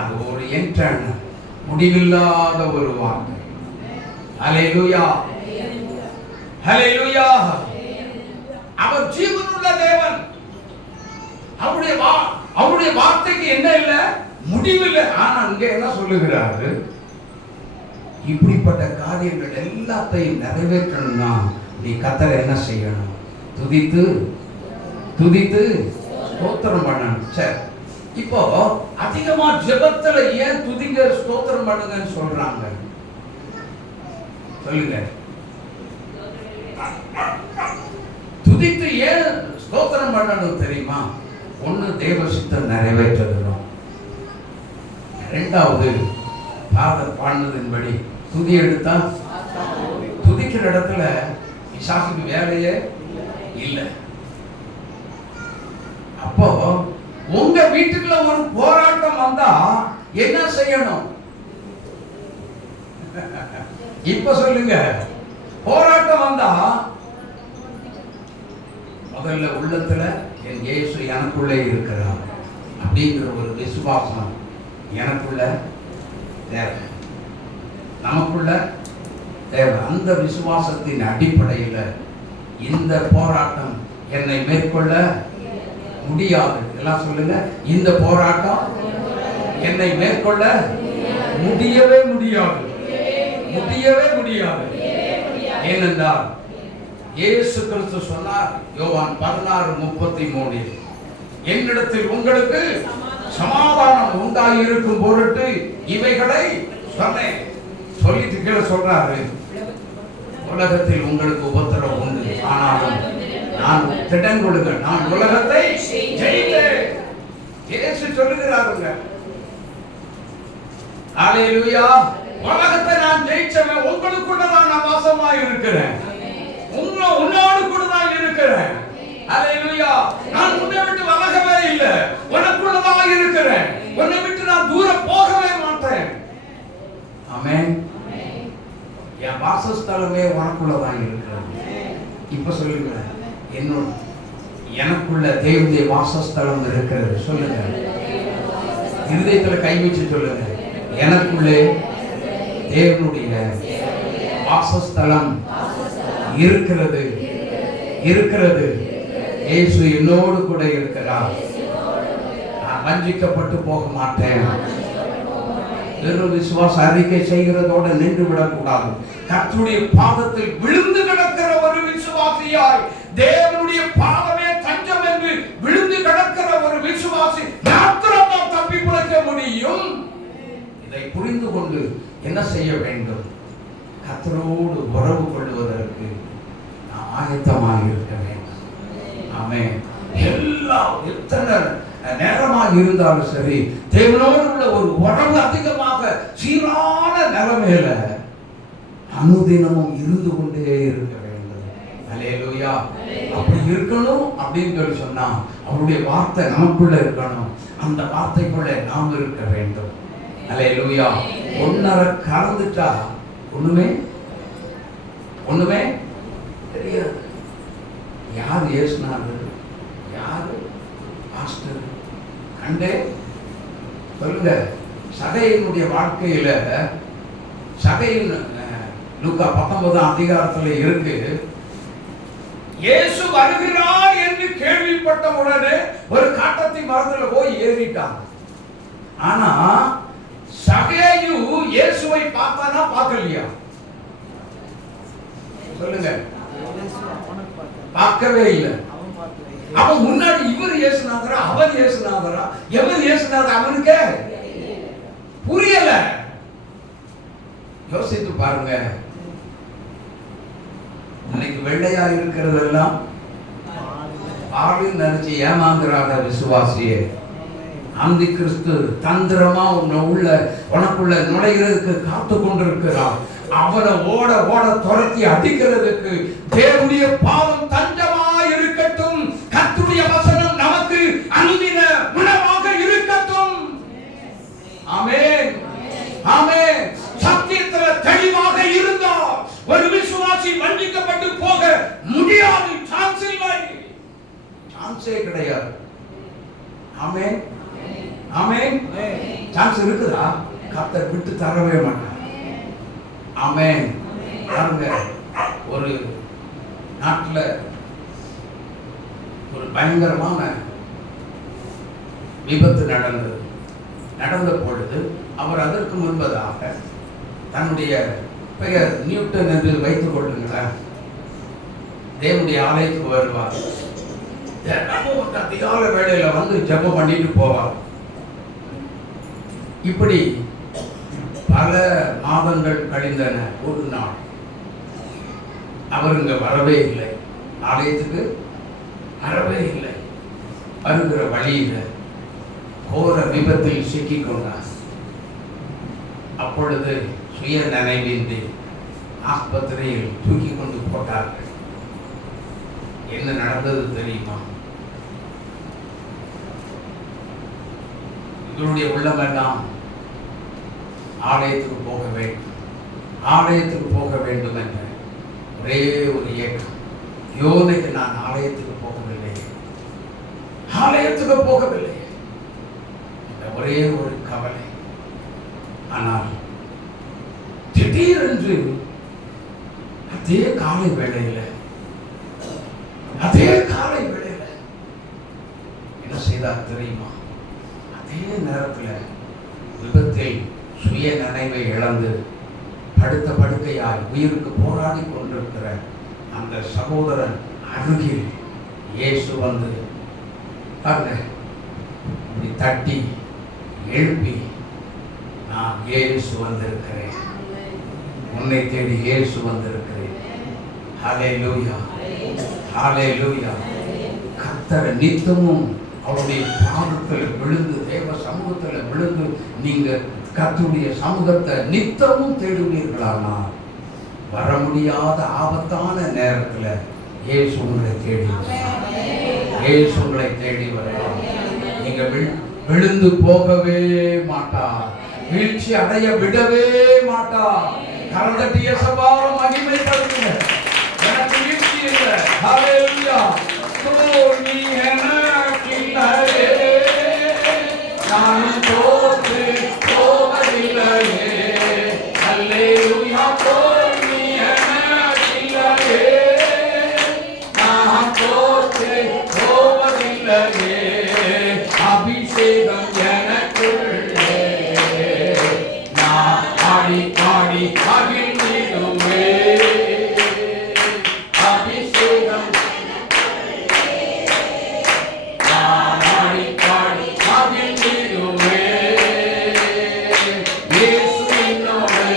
அது ஒரு என்ட்ரன், முடிவில்லாத ஒரு வார்த்தை. ஹல்லேலூயா, ஹல்லேலூயா. அவர் ஜீவனுள்ள தேவன். அவருடைய வார்த்தைக்கு என்ன இல்லை? முடிவில்லை. ஆனா இங்க என்ன சொல்லுகிறாரு? இப்படிப்பட்ட காரியங்கள் எல்லாத்தையும் நிறைவேற்றணும்னா நீ கர்த்தரை என்ன செய்யணும்? துதித்து துதித்து ஸ்தோத்திரம் பண்ணணும். சரி, இப்போ அதிகமா ஜெபத்துல ஏன் துதிங்க ஸ்தோத்திரம் பண்ணுங்கன்னு சொல்றாங்க? சொல்லுங்க. துதித்து ஏன் ஸ்தோத்திரம் பண்ணணும் தெரியுமா? ஒண்ணு, தேவ சித்தம் நிறைவேற்றணும். இரண்டாவது, பாதர் பாடினதின்படி துதி எடுத்தா துதிக்கிற இடத்துல பிசாசுக்கு வேலையே இல்லை. அப்போ உங்க வீட்டுக்குள்ள ஒரு போராட்டம் வந்தா என்ன செய்யணும்? இப்ப சொல்லுங்க. போராட்டம் வந்தா முதல்ல உள்ளத்துல என் இயேசு எனக்குள்ளே இருக்கிறார் அப்படிங்கிற ஒரு விசுவாசம் எனக்குள்ள தேவை, நமக்குள்ள தேவை. அந்த விசுவாசத்தின் அடிப்படையில் இந்த போராட்டம் என்னை மேற்கொள்ள முடியாது. எல்லாம் சொல்லுங்க. இந்த போராட்டம் என்னை மேற்கொள்ள முடியவே முடியாது, முடியவே முடியாது. ஏனென்றால் இயேசு கிறிஸ்து சொன்னார், யோவான் 16:33, என்னிடத்தில் உங்களுக்கு சமாதானம் உண்டாயிருக்கும் பொருட்டு இவைகளை சொன்னேன். சொல்லிட்டு கீழே சொல்றாரு, உலகத்தில் உங்களுக்கு உபத்திரம் உண்டு, ஆனாலும் நான் திடங்கொள்ளுங்க, நான் உலகத்தை ஜெயித்தேன். இயேசு சொல்லுகிறாருங்க. அல்லேலூயா. உலகத்தை நான் ஜெயிச்சவன், உங்களுக்குள்ள நான் வாசமாய் இருக்கிறேன், உன்னோடு கூட நான் இருக்கிறேன். அல்லேலூயா. நான் உன்னை விட்டு விலகவே இல்லை, உனக்குள்ளதான் இருக்கிறேன், உன்னை விட்டு நான் தூரம் போகவே மாட்டேன். ஆமென். என் வாசஸ்தலமே உனக்குள்ளதான் இருக்கிறது. இப்ப சொல்லுங்க, என்னோட எனக்குள்ள தேவனுடைய வாசஸ்தலம் இருக்கிறது. சொல்லுங்க, இருதயத்துல கை வச்சு சொல்லுங்க, எனக்குள்ளே தேவனுடைய வாசஸ்தலம் இருக்கிறது, இருக்கிறது. இயேசு என்னோடு கூட இருக்கிறார். நான் வஞ்சிக்கப்பட்டு போக மாட்டேன். வெறும் விசுவாச அறிக்கை செய்கிறதோடு நின்று விடக்கூடாது. கர்த்தருடைய பாதத்தில் விழுந்து கிடக்கிற ஒரு விசுவாசியாய், தேவனுடைய பாதமே தஞ்சம் என்று விழுந்து கிடக்கிற ஒரு விசுவாசி மாத்திரம்தான் தப்பி பிழைக்க முடியும். இதை புரிந்து கொண்டு என்ன செய்ய வேண்டும்? கர்த்தரோடு உறவு கொள்வதற்கு நாம் ஆயத்தமாக இருக்க வேண்டும். ஆமென். எல்லாம் எத்தனை நேரமாக இருந்தாலும் சரி, தேவனோடு உள்ள ஒரு உறவு அதிகமாக சீரான நிலைமையில அனுதினமும் இருந்து கொண்டே இருக்க வேண்டும். அல்லேலூயா. அப்படி இருக்கணும் அப்படின்னு சொல்லி சொன்னா அவருடைய வார்த்தை நமக்குள்ள இருக்கணும், அந்த வார்த்தைக்குள்ள நாம் இருக்க வேண்டும். அல்லேலூயா. ஒன்னரை கலந்துட்டா ஒண்ணுமே தெரியாது. யார் ஏசுனாரு, யாரு பாஸ்டர் கண்டே சொல்லுங்க. சகையினுடைய வாழ்க்கையில, சகையின் லூக்கா 19 இருக்கு. இயேசு வருகிறார் என்று கேள்விப்பட்ட உடனே ஒரு காட்டத்தி மரத்துல போய் ஏறிட்டான். ஆனா சகையு இயேசுவை பார்த்தானா பார்க்கலையா? சொல்லுங்க. பார்க்கவே இல்லை. அவன் முன்னாடி இவர் இயேசுநாதரா, அவர் இயேசுநாதரா, எவர் இயேசுநாதர் அவனுக்கு புரியல. யோசித்து பாருங்க. இன்னைக்கு வெள்ளையா இருக்கிறதெல்லாம் ஆளுன்னு நினைச்சு ஏமாந்துராத விசுவாசியே, அந்தி கிறிஸ்து தந்திரமா உனக்குள்ள நுழைகிறதுக்கு காத்து கொண்டிருக்கிறான். அவனை ஓட ஓட துரத்தி அடிக்கிறதுக்கு தேவனுடைய பாவம் தஞ்சமா இருக்கட்டும். கர்த்தருடைய வசனம் நமக்கு அனுதின உணவாக இருக்கட்டும். ஆமென், ஆமென். சத்தியத்துல தெளிவாக இருந்தால் ஒரு விசுவாசி வஞ்சிக்கப்பட்டு போக முடியாது. சான்ஸ் இல்லை. சான்ஸே கிடையாது. ஆமென், ஆமென். சான்ஸ் இருக்குதா? கர்த்தர் விட்டு தரவே மாட்டார். ஆமென். பாருங்க, ஒரு நாட்டில் ஒரு பயங்கரமான விபத்து நடந்த பொழுது அவர் அதற்கு முன்பதாக தன்னுடைய பெயர் நியூட்டன் என்று வைத்துக் கொள்ளுங்களேன், தேவனுடைய ஆலயத்துக்கு வருவார். அதிகாலை வேளையில வந்து ஜெபம் பண்ணிட்டு போவார். இப்படி பல மாதங்கள் கழிந்தன. ஒரு நாள் அவர் இங்க வரவே இல்லை, ஆலயத்துக்கு வரவே இல்லை. வருகிற வழியில கோர விபத்தில் சிக்கிக் கொண்டார். அப்பொழுது சுய நினைவின்றி ஆஸ்பத்திரியில் தூக்கி கொண்டு போட்டார்கள். என்ன நடந்தது தெரியுமா? இவருடைய உள்ளமெல்லாம் ஆலயத்துக்கு போக வேண்டும், ஆலயத்துக்கு போக வேண்டும் என்ற ஒரே ஒரு ஏக்கம். யோனைக்கு நான் ஆலயத்துக்கு போகவில்லை, ஆலயத்துக்கு போகவில்லை, ஒரே ஒரு கவலை. ஆனால் திடீரென்று அதே காலை வேளையில என்ன செய்தார் தெரியுமா? அதே நேரத்தில் விபத்தில் சுய நினைவை இழந்து படுத்த படுக்கையாய் உயிருக்கு போராடி கொண்டிருக்கிற அந்த சகோதரன் அருகில் இயேசு வந்து இப்படி தட்டி எழுப்பி, நான் இயேசு வந்திருக்கிறேன், உன்னை தேடி இயேசு வந்திருக்கிறேன். ஹல்லேலூயா, ஹல்லேலூயா. கர்த்தர் நித்தமும் அவருடைய பாதத்தில் விழுந்து, தேவ சமூகத்தில் விழுந்து நீங்க கர்த்தருடைய சமூகத்தை நித்தமும் தேடுவீர்களானால் வர முடியாத ஆபத்தான நேரத்தில் இயேசு உங்களை தேடி வருவார். இயேசு உங்களை தேடி வருவார். நீங்க விழுந்து போகவே மாட்டார், வீழ்ச்சி அடைய விடவே மாட்டார். கரந்தட்டிய சபாரம் மகிமைப்படுத்துங்க. எனக்கு வீழ்ச்சி இல்லை, ஹல்லேலூயா. தோல்வி எனக்கில்லையே, நான் தோற்று போவதில்லையே, ஹல்லேலூயா. தோல்வி எனக்கில்லையே, நான் தோற்று போவதில்லையே, அபிஷேகம் எனக்குள்ளே, நான் பாடி பாடி மகிழ்ந்திடுவே. அபிஷேகம் நான் பாடி பாடி மகிழ்ந்திடுவே. இயேசு என்னோடு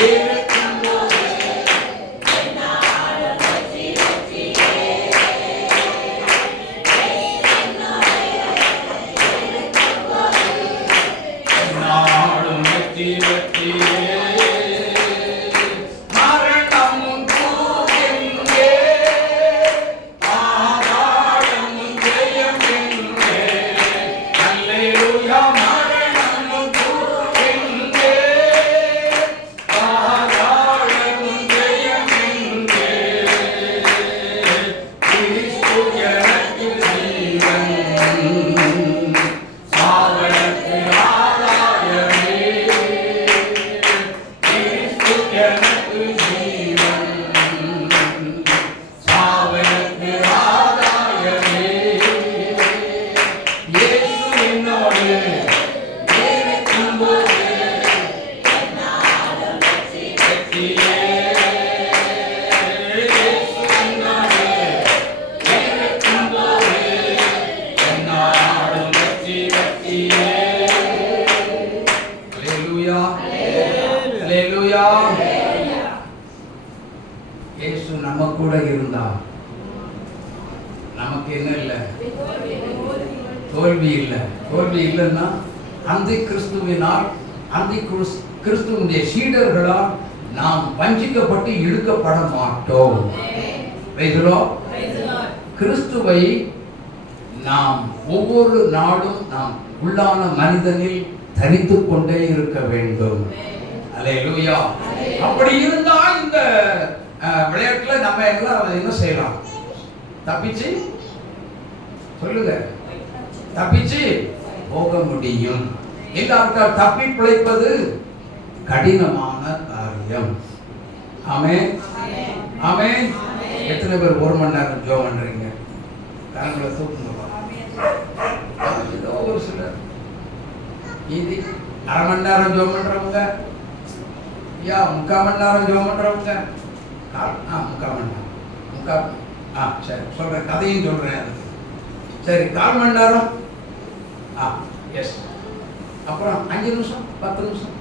இருக்கும்போது நாடும் வெற்றி வெற்றியே. மரணமும் தூக்கெங்கே, ஆகாயமும் ஜெயம் எங்கே, ஹல்லேலூயா. மரணமும் தூக்கெங்கே, ஆகாயமும் ஜெயம் எங்கே, கிறிஸ்து எனக்கு ஜீவன், சாவனுக்கு ஆதாயமே, கிறிஸ்து எனக்கு ஜீவன், சாவனுக்கு ஆதாயமே. இயேசு என்னோடு இருக்கும்போது வெற்றியே. இயேசு என்னோடு இருக்கும்போது என்னாலும் வெற்றி வெற்றியே. ஹல்லேலூயா, ஹல்லேலூயா. இயேசு நம்ம கூட இருந்தா நமக்கு என்ன இல்லை? தோல்வி இல்லை. தோல்வி இல்லைன்னா அந்தி கிறிஸ்துவினால், அந்தி கிறிஸ்துவனுடைய சீடர்களால் நாம் வஞ்சிக்கப்பட்டு இழுக்கப்பட மாட்டோம். Praise the Lord. கிறிஸ்துவை நாம் ஒவ்வொரு நாளும் நாம் உள்ளான மனிதனில் தரித்துக் கொண்டே இருக்க வேண்டும். அல்லேலூயா. அப்படி இருந்தா இந்த விளையாட்டுல நம்ம எல்லாம் என்ன செய்யலாம்? தப்பிச்சு சொல்லுங்க, தப்பிச்சு போக முடியும். இல்லாவிட்டால் தப்பி பிழைப்பது கடினமான காரியம். ஆமென், ஆமென். எத்தனை பேர் 1 மணி நேரம் ஜெபம் பண்றீங்க? கரங்களை தூக்குங்க. ஏதோ ஒரு சிலர் இது 1/2 மணி நேரம் ஜெபம் பண்றவங்க, 3/4 மணி நேரம் ஜெபம் பண்றவங்க, 3/4 மணி நேரம், சரி சொல்றேன், கதையும் சொல்றேன். சரி, 1/4 மணி நேரம், எஸ். அப்புறம் 5 நிமிஷம் 10 நிமிஷம்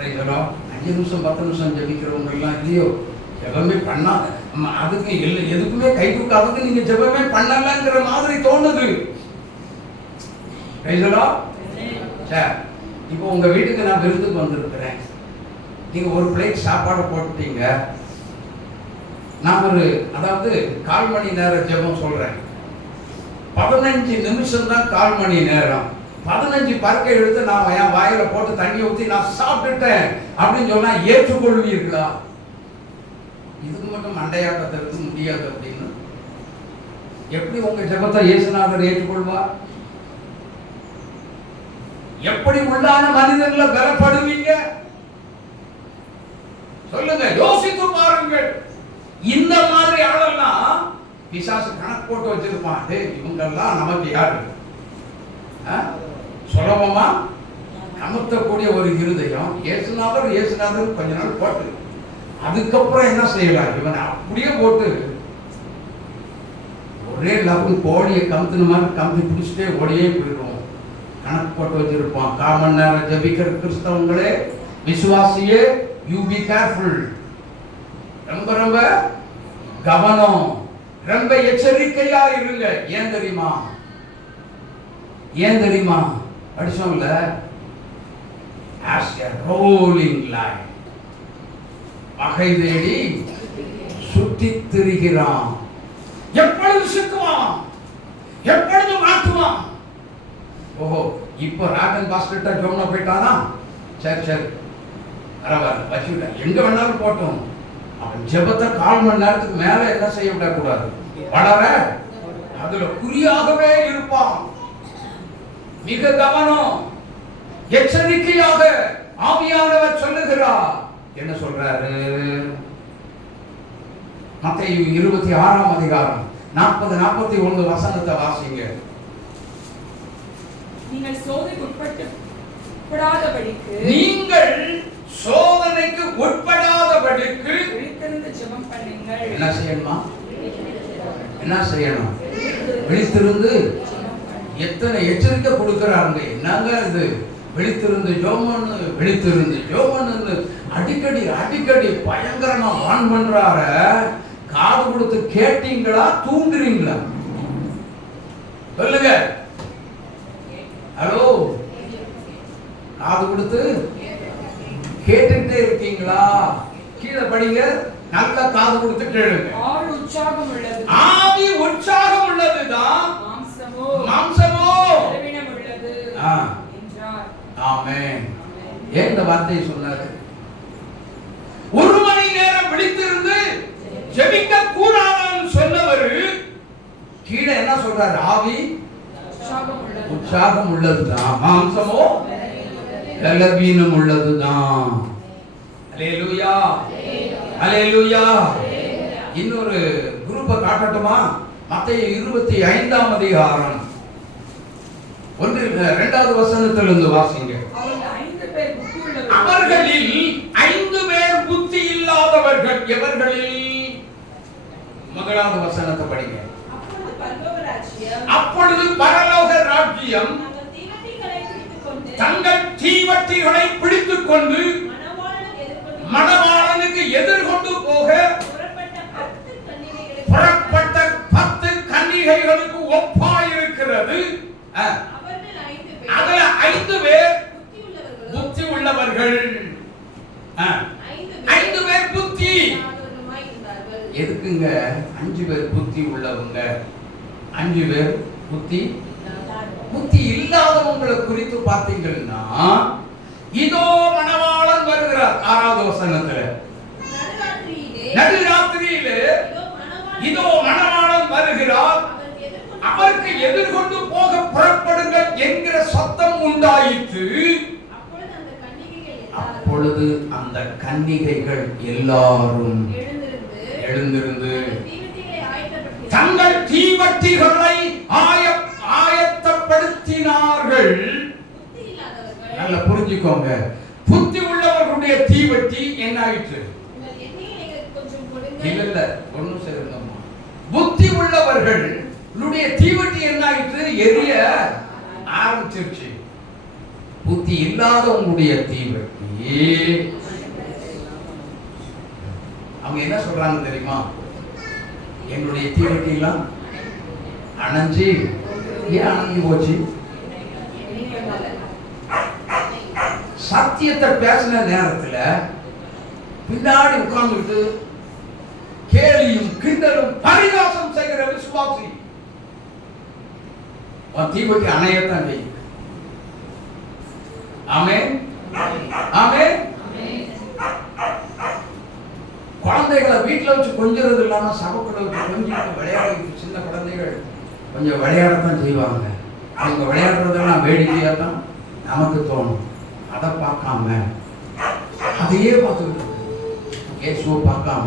5 நிமிஷம் 10 நிமிஷம் ஜெபிக்கிறவங்க எல்லாம் இல்லையோ, ஜெபமே பண்ணாத, அதுக்கு இல்லை எதுக்குமே கை தூக்காததுக்கு நீங்க ஜெபமே பண்ணலங்கிற மாதிரி தோணுது. சரி, இப்போ உங்க வீட்டுக்கு நான் விருந்துக்கு வந்திருக்கிறேன். நீங்க ஒரு பிளேட் சாப்பாடு போட்டுட்டீங்க. நான் அதாவது 1/4 மணி நேரம் ஜெபம் சொல்றேன். 15 நிமிஷம் தான் 1/4 மணி நேரம். 15 பருக்கை எடுத்து நான் என் வாயில போட்டு தண்ணி ஊற்றி நான் சாப்பிட்டுட்டேன் அப்படின்னு சொன்னா ஏற்றுக்கொள்வீர்களா? இதுக்கு மட்டும் மண்டையாட்டத்திற்கு முடியாது அப்படின்னு எப்படி உங்க ஜெபத்தை இயேசுநாதர் ஏற்றுக்கொள்வார்? எப்படி உள்ளான மனிதன்ல பலப்படுவீங்க? சொல்லுங்க, யோசித்து பாருங்கள். இந்த மாதிரி ஆளெல்லாம் பிசாசு கணக்கு போட்டு வச்சிருப்பான். இவங்கெல்லாம் நமக்கு யாரு? சுலபமா அமர்த்தக்கூடிய ஒரு இருதயம். இயேசுநாதர் கொஞ்ச நாள் போட்டு அதுக்கப்புறம் என்ன செய்யலாம்? இவனை அப்படியே போட்டு ஒரே லவ்வு கோழியை கமுத்துன மாதிரி கமுத்தி பிடிச்சிட்டே ஓடியே போயிடுவோம். கணக்கு போட்டு வச்சிருப்பான். 1/4 மணி நேரம் ஜெபிக்கிற கிறிஸ்தவங்களே, விசுவாசியே, யூ பி கேர்ஃபுல். ரொம்ப ரொம்ப கவனம், ரொம்ப எச்சரிக்கையா இருங்க. ஏன் தெரியுமா? படிச்சோம்ல, as a rolling line, பகை தேடி சுற்றித் திரிகிறான். எப்பொழுது சிக்குவான், எப்பொழுது மாட்டுவான். ஓஹோ, இப்போ ராகன் பாஸ்டர்ட்ட ஜோம்னா போயிட்டானா? சரி பரவாயில்ல, வச்சுக்கிட்டேன், எங்க வேணாலும் போட்டோம். அவன் ஜெபத்தை 1/4 மணி நேரத்துக்கு மேல என்ன செய்ய விடக்கூடாது. வளர அதுல குறியாகவே இருப்பான். மிக கவனம், எச்சரிக்கையாக ஆவியானவர் சொல்லுகிறார். என்ன சொல்றாரு? மத்தேயு 26ஆம் அதிகாரம் 40-41 வசனத்தை வாசிங்க. நீங்கள் சோதனைக்கு உட்படாதபடிக்கு விழித்திருந்து ஜெபம் பண்ணுங்கள். என்ன செய்யணும்? விழித்திருந்து. எத்தனை எச்சரிக்கை கொடுக்கிறாங்க. என்னங்க இது? விழித்திருந்து ஜெபம் அடிக்கடி பயங்கரமா வான் பண்றார. காது கொடுத்து கேட்டீங்களா, தூங்குறீங்களா? சொல்லுங்க. ஹலோ, காது கொடுத்து கேட்டுட்டே இருக்கீங்களா? கீழே படிங்க, நல்ல காது கொடுத்து கேளுங்க. ஆவி உற்சாகம் உள்ளதுதான், மாம்சமோ பலவீனம் உள்ளது என்றார். ஆமென். ஏன் இந்த வார்த்தையை சொன்னாரு? 1 மணி நேரம் விழித்திருந்து ஜெபிக்க கூடாதுன்னு சொன்னவர் கீழே என்ன சொல்றாரு? ஆவி உற்சாகம் உள்ளதுதான், மாம்சமோ பலவீனம் உள்ளதுதான். அல்லேலூயா, அல்லேலூயா. இன்னொரு குரூப்பை காட்டட்டுமா? மத்தேயு 25ஆம் அதிகாரம் 1-2 வசனத்திலிருந்து வாசிங்க. அவர்களில் 5 பேர் புத்தி இல்லாதவர்கள். எவர்களில்? முதலாவது வசனத்தை படிங்க. அப்பொழுது பரலோக ராஜ்யம் தங்கள் தீவட்டிகளை பிடித்துக் கொண்டு மணவாளனுக்கு எதிர்கொண்டு போக புறப்பட்ட 10 கன்னிகைகளுக்கு ஒப்பாயிருக்கிறது. அதுல 5 பேர் புத்தி உள்ளவர்கள். 5 பேர் புத்தி. எதுக்குங்க 5 பேர் புத்தி உள்ளவங்க? 5 பேர் புத்தி இல்லாதவங்களை குறித்து பார்த்தீங்கன்னா, இதோ மணவாளன் வருகிறார். 6வது வசனத்துல, நடுராத்திரியிலே இதோ மணவாளன் வருகிறார், அவருக்கு எதிர்கொண்டு போக புறப்படுங்கள் என்கிற சத்தம் உண்டாயிற்று. அப்பொழுது அந்த கன்னிகைகள் எல்லாரும் எழுந்திருந்து தங்கள் தீவட்டிகளை ஆயத்தப்படுத்தினார்கள். நல்லா புரிஞ்சுக்கோங்க, புத்தி உள்ளவர்களுடைய தீவட்டி என்ன ஆயிற்று? இல்ல ஒண்ணும் சேருங்கம்மா. புத்தி உள்ளவர்களுடைய தீவட்டி என்ன ஆயிற்று? எரிய ஆரம்பிச்சிருச்சு. புத்தி இல்லாதவங்களுடைய தீவட்டி அவங்க என்ன சொல்றாங்க தெரியுமா? எங்களுடைய தீவட்டி எல்லாம் அணைஞ்சு, ஏன் அணைஞ்சு போச்சு? சத்தியத்தை பேசின நேரத்துல பின்னாடி உட்கார்ந்துட்டு கேலியும் கிண்டலும் பரிகாசம் செய்கிற விசுவாசி தீவட்டி அணையத்தான் செய்யும். ஆமென், ஆமென். குழந்தைகளை வீட்டில் வச்சு கொஞ்சிறது இல்லாம சபைக்குள்ள வச்சு கொஞ்சிட்டு விளையாட, சின்ன குழந்தைகள் கொஞ்சம் விளையாடத்தான் செய்வாங்க. அவங்க விளையாடுறதெல்லாம் வேடிக்கையா தான் நமக்கு தோணும். அதை பார்க்காம அதையே பார்த்துக்கிட்டு இயேசுவை பார்க்காம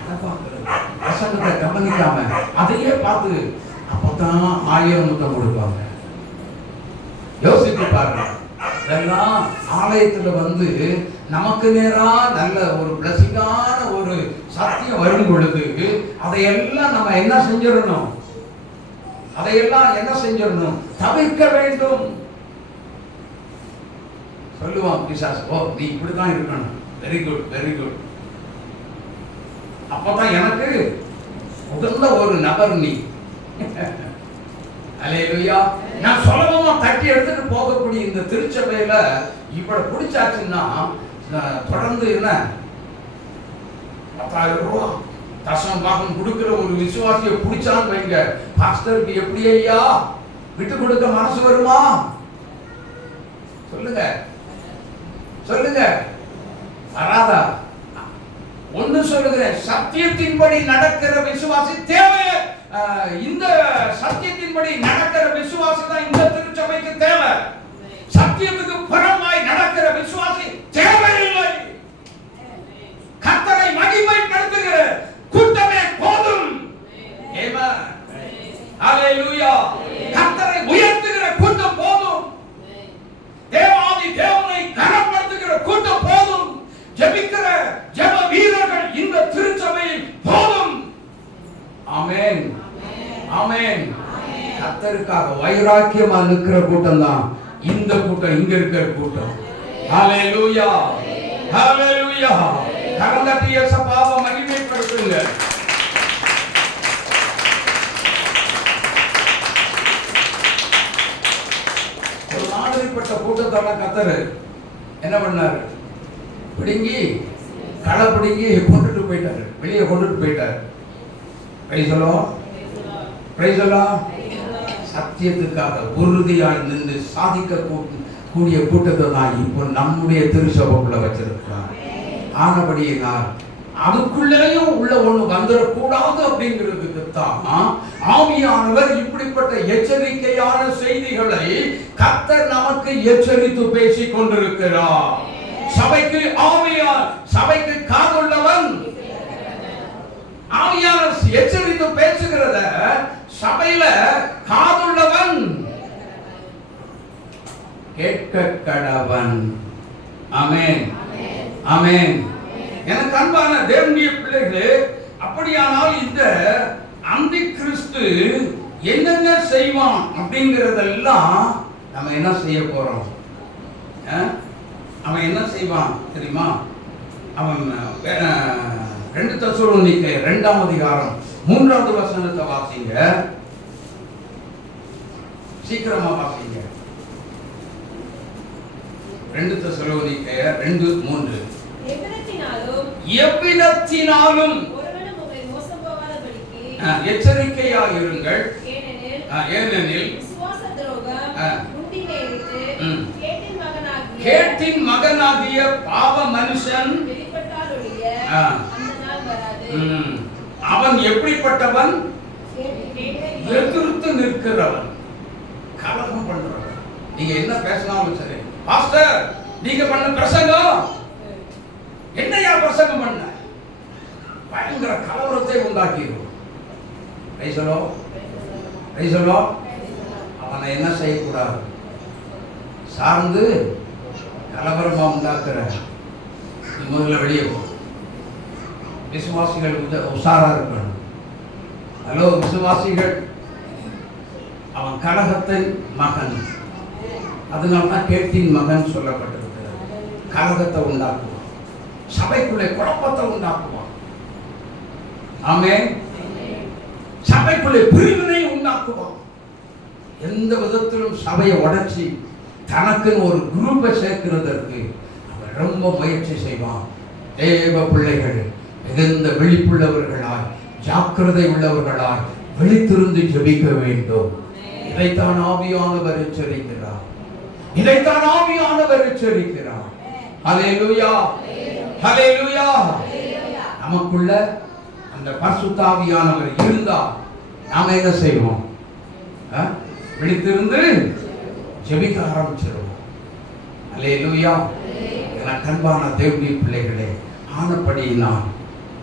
அதை பார்க்கறது, வசனத்தை கவனிக்காம அதையே பார்த்து அப்பதான் 1000 முத்தம் கொடுப்பாங்க. யோசித்து பாருங்க. இதெல்லாம் ஆலயத்துல வந்து நமக்கு நேரா நல்ல ஒரு பிளஸிங்கான ஒரு சத்தியம் வரும் பொழுது அதையெல்லாம் நம்ம என்ன செஞ்சிடணும்? அதையெல்லாம் என்ன செஞ்சிடணும்? தவிர்க்க வேண்டும். சொல்லுவான் பிசாசு, ஓ நீ இப்படிதான் இருக்கணும், வெரி குட் வெரி குட், அப்பதான் எனக்கு உகந்த ஒரு நபர் நீ. அல்லேலூயா. நான் சுலபமா தட்டி எடுத்துட்டு போகக்கூடிய இந்த திருச்சபையில இவ்வளவு பிடிச்சாச்சுன்னா தொடர்ந்து என்ன 10,000 ரூபாய் தசம பாகம் கொடுக்கிற ஒரு விசுவாசியை பிடிச்சான்னு வைங்க, பாஸ்டருக்கு எப்படி ஐயா விட்டு கொடுக்க மனசு வருமா? சொல்லுங்க சொல்லுங்க, வராதா? ஒன்னு சொல்லுகிறேன், சத்தியத்தின்படி நடக்கிற விசுவாசி தேவை. இந்த சத்தியத்தின்படி நடக்கிற விசுவாசி தான் இந்த திருச்சபைக்கு தேவை. சத்தியத்துக்கு புறமாய் நடக்கிற விசுவாசி தேவையில்லை. கர்த்தரை மகிமைப்படுத்துகிற கூட்டமே போதும். ஆமென், ஹல்லேலூயா. கர்த்தரை உயர்த்துகிற கூட்டம் போதும். தேவாதி தேவனை கனப்படுத்துகிற கூட்டம் போதும். ஜெபிக்கிற ஜெப வீரர்கள் இந்த திருச்சபையில் போதும். ஆமென், ஆமென். கர்த்தருக்காக வைராக்கியமா நிற்கிற கூட்டம் தான் இந்த கூட்டம், இங்க இருக்கிற கூட்டம். ஹல்லேலூயா, ஹல்லேலூயா. கரந்தட்டி இயேசுவை மகிமைப்படுத்துங்க. ஒரு நாடுப்பட்ட கூட்டத்தோட கர்த்தர் என்ன பண்ணாரு? பிடுங்கி களை பிடுங்கி கொண்டுட்டு போயிட்டாரு, வெளியே கொண்டுட்டு போயிட்டாரு. சத்தியத்துக்காக உறுதியாக நின்று சாதிக்க கூடிய கூட்டத்தை தான் இப்போ நம்முடைய திருச்சபைக்குள்ள வச்சிருக்கிறார். ஆனபடியினால் அதுக்குள்ளேயும் உள்ள ஒண்ணு வந்துடக்கூடாது அப்படிங்கிறதுக்கு தான் ஆவியானவர் இப்படிப்பட்ட எச்சரிக்கையான செய்திகளை கர்த்தர் நமக்கு எச்சரித்து பேசிக் கொண்டிருக்கிறார். சபைக்கு ஆவியார், சபைக்கு காதுள்ளவன். ஆவியானவர் எச்சரித்து பேசுகிறத சபையில காதுள்ளவன் கேட்க கடவன். ஆமென், ஆமென். எனக்கு அன்பான தேவனுடைய பிள்ளைகளே, அப்படியானால் இந்த அந்தி கிறிஸ்து என்னென்ன செய்வான் அப்படிங்கறதெல்லாம் நம்ம என்ன செய்ய போறோம்? அவன் என்ன செய்வான் தெரியுமா? அவன் 2 தெசலோனிக்கேயர் 2ஆம் அதிகாரம் 3வது வசனத்தை வாசிங்க, சீக்கிரமா வாசிங்க. 2 தெசலோனிக்கேயர் 2:3. எவ்விதத்தினாலும் எச்சரிக்கையாக இருங்கள், ஏனெனில் கேட்டின் மகனாகிய பாவ மனுஷன் அவன் எப்படிப்பட்டவன்? எதிர்த்து நிற்கிறவன், கலகம் பண்றவன். நீங்க என்ன பேசினாலும் சரி, பாஸ்டர் நீங்க பண்ண பிரசங்கம் என்னையா பிரசங்கம் பண்ண, பயங்கர கலவரத்தை உண்டாக்கிடுவோம். அவனை என்ன செய்யக்கூடாது, சார்ந்து கலவரமா உண்டாக்குற முதல்ல வெளியே போ. விசுவாசிகள் உஷாரா இருக்கணும். ஹலோ விசுவாசிகள், அவன் கலகத்தின் மகன், அதனால்தான் கேட்டின் மகன் சொல்லப்பட்டிருக்கிறது. கலகத்தை உண்டாக்குவான், சபைக்குள்ளே குழப்பத்தை உண்டாக்குவான். ஆமென். சபைக்குள்ளே பிரிவினை உண்டாக்குவான். எந்த விதத்திலும் சபையை உடைச்சி தனக்குன்னு ஒரு குரூப்பை சேர்க்கிறதற்கு அவன் ரொம்ப முயற்சி செய்வான். தேவ பிள்ளைகள் மிகுந்த விழிப்புள்ளவர்களாய், ஜாக்கிரதை உள்ளவர்களாய் விழித்திருந்து ஜெபிக்க வேண்டும். இதைத்தான் ஆவியானவர் எச்சரிக்கிறார். ஹல்லேலூயா, ஹல்லேலூயா. நமக்குள்ள அந்த பரிசுத்த ஆவியானவர் இருந்தா நாம என்ன செய்வோம்? விழித்திருந்து ஜெபிக்க ஆரம்பிச்சிருவோம். ஹல்லேலூயா. அன்பான தேவனுடைய பிள்ளைகளே, ஆனபடியினால்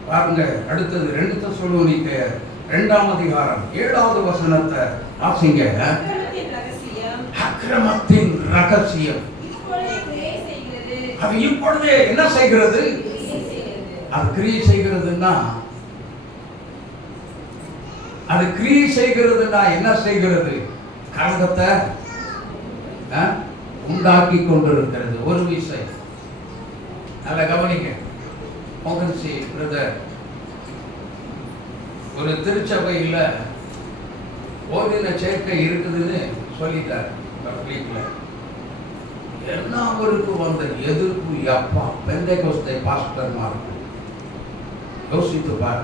பாருங்க, அடுத்தது 2 தெசலோனிக்கேயர் 2ஆம் அதிகாரம் 7வது வசனத்தை வாசிங்க. அக்கிரமத்தின் ரகசியம் அது இப்பொழுதே என்ன செய்கிறது? அது கிரியை செய்கிறதுன்னா, அது கிரியை செய்கிறதுன்னா என்ன செய்கிறது? கலகத்தை உண்டாக்கி கொண்டிருக்கிறது. ஒரு விஷயம் நல்ல கவனிங்க. மோகன்சி பிரதர் ஒரு திருச்சபையில் ஓரின சேர்க்கை இருக்குதுன்னு சொல்லிட்டார் பப்ளிக்ல. எல்லாருக்கும் வந்த எதிர்ப்பு, அப்பா பெந்தேகோஸ்தே பாஸ்டர் மார்க்கு யோசித்து பார்.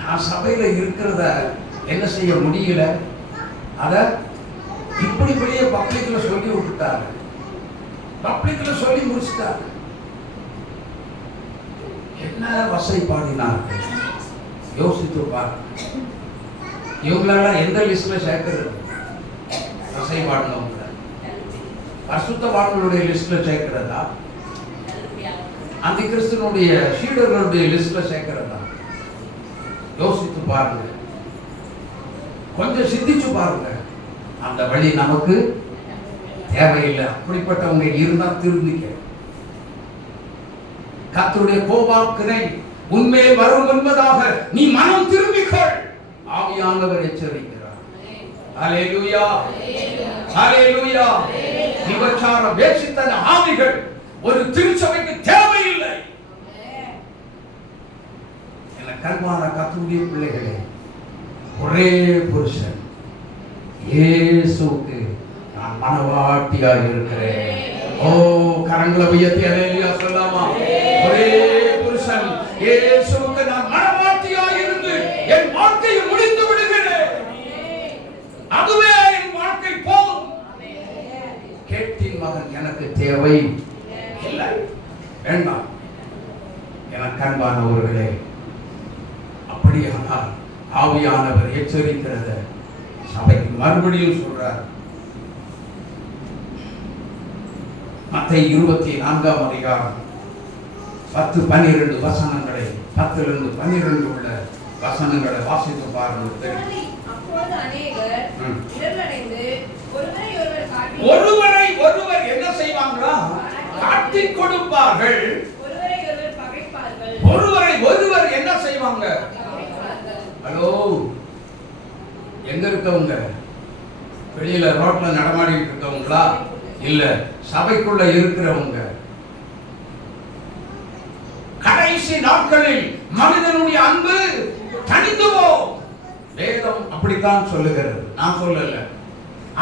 நான் சபையில இருக்கிறத என்ன செய்ய முடியல, அத இப்படியே பப்ளிக்ல சொல்லி விட்டுட்டாங்க, பப்ளிக்ல சொல்லி முடிச்சுட்டாங்க. என்ன வசைப்பாடினார்கள் யோசித்து பார். இவங்களெல்லாம் எந்த லிஸ்ட்ல சேர்க்கிறது? வசைப்பாடினவங்க பரிசுத்தவான்களுடைய லிஸ்ட்ல சேர்க்கிறதா, அந்த கிறிஸ்துவனுடைய சீடர்களுடைய லிஸ்ட்ல சேர்க்கிறதா? யோசித்து பாருங்க, கொஞ்சம் சிந்திச்சு பாருங்க. அந்த வழி நமக்கு தேவையில்லை. அப்படிப்பட்டவங்க இருந்தா திரும்பிக்க. கர்த்தருடைய கோபாக்கினை உன்மேல் வரும் என்பதாக நீ மனம் திரும்பிக்கொள். ஆவியானவர் எச்சரிக்கிறார். ஹல்லேலூயா, ஹல்லேலூயா. விபச்சார வேசித்தன ஆவிகள் ஒரு திருச்சபைக்கு தேவையில்லை. என கர்மான கர்த்தருடைய பிள்ளைகளே, ஒரே புருஷன் இயேசுவுக்கு நான் மனவாட்டியாக இருக்கிறேன். ஓ, கரங்களை உயர்த்தி அல்லேலூயா சொல்லலாமா? ஒரே புருஷன் இயேசுவுக்கு நான் மனவாட்டியாக இருந்து என் வாழ்க்கையை முடித்து விடுகிறேன். அதுவே என் வாழ்க்கை போதும். கேட்டின் மகன் எனக்கு தேவை இல்லை, வேண்டாம். எனக்கு அன்பானவர்களே, அப்படியானால் ஆவியானவர் எச்சரிக்கிறத சபைக்கு மறுபடியும் சொல்றார். மத்தேயு 24ஆம் அதிகாரம் 10-12 வசனங்களை, 10-12 உள்ள வசனங்களை வாசித்து பாருங்கள். அப்பொழுது அநேகர் இடரடைந்து ஒருவரை ஒருவர் என்ன செய்வாங்களா? காட்டிக் கொடுப்பார்கள். ஒருவரை ஒருவர் என்ன செய்வாங்க? ஹலோ, எங்க இருக்கவங்க? வெளியில ரோட்ல நடமாடிட்டு இருக்கவங்களா? இல்ல, சபைக்குள்ள இருக்கிறவங்க. கடைசி நாட்களில் மனிதனுடைய அன்பு தணிந்து போகும். வேதம் அப்படித்தான் சொல்லுகிறது, நான் சொல்லல.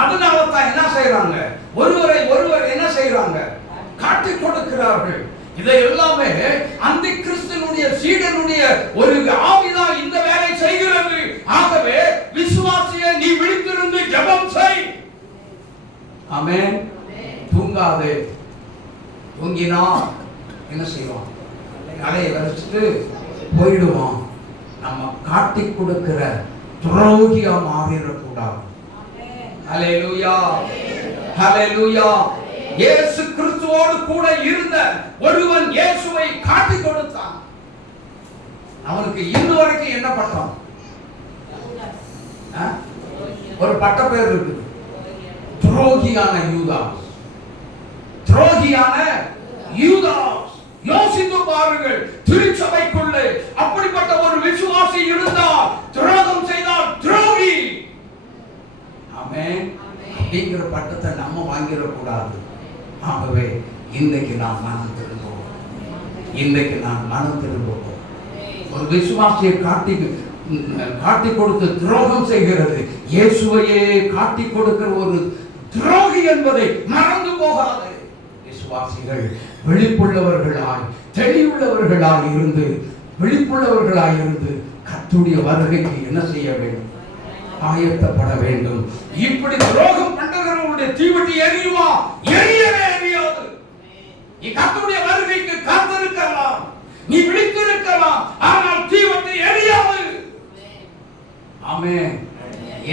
அதனால தான் என்ன செய்யறாங்க? ஒருவரை ஒருவர் என்ன செய்யறாங்க? காட்டிக் கொடுக்கிறார்கள். இதை எல்லாமே அந்த கிறிஸ்துவனுடைய சீடனுடைய ஒரு ஆவிதான் இந்த வேலை செய்கிறது. ஆகவே விசுவாசியே, நீ விழித்திருந்து ஜெபம் செய். ஆமென். தூங்காதே. தூங்கினா என்ன செய்வான்? கலையை வரைச்சிட்டு போயிடுவான். நம்ம காட்டிக் கொடுக்கிற துரோகியா மாறிடக்கூடாது. ஹல்லேலூயா, ஹல்லேலூயா. இயேசு கிறிஸ்துவோடு கூட இருந்த ஒருவன் இயேசுவை காட்டிக் கொடுத்தான். அவனுக்கு இன்னும் வரைக்கும் என்ன பட்டம்? ஒரு பட்ட பேர் இருக்கு, துரோகியான யூதாஸ். துரோகியான யூதாஸ். யோசித்து பாருங்கள், திருச்சபைக்குள்ளே அப்படிப்பட்ட ஒரு விசுவாசி இருந்தால், துரோகம் செய்தால் துரோகி. ஆமென். அப்படிங்கிற பட்டத்தை நம்ம வாங்கிடக்கூடாது. ஆகவே இன்றைக்கு நாம் மனம் திரும்புவோம். இன்றைக்கு நான் மனம் திரும்புவோம். ஒரு விசுவாசியை காட்டி கொடுத்து துரோகம் செய்கிறது இயேசுவையே காட்டி கொடுக்கிற ஒரு துரோகி என்பதை மறந்து போகாது. விசுவாசிகள் விழிப்புள்ளவர்களாய் தெளிவுள்ளவர்களாய் இருந்து விழிப்புள்ளவர்களாய் இருந்து கர்த்தருடைய வருகைக்கு என்ன செய்ய வேண்டும்? ஆயத்தப்பட வேண்டும். இப்படி துரோகம் பண்ணுகிறவருடைய தீவட்டி எரியுமா? எரியவே எரியாது. நீ கர்த்தருடைய வருகைக்கு காத்திருக்கலாம், நீ விழித்திருக்கலாம், ஆனால் தீவட்டி எரியாது. ஆமென்.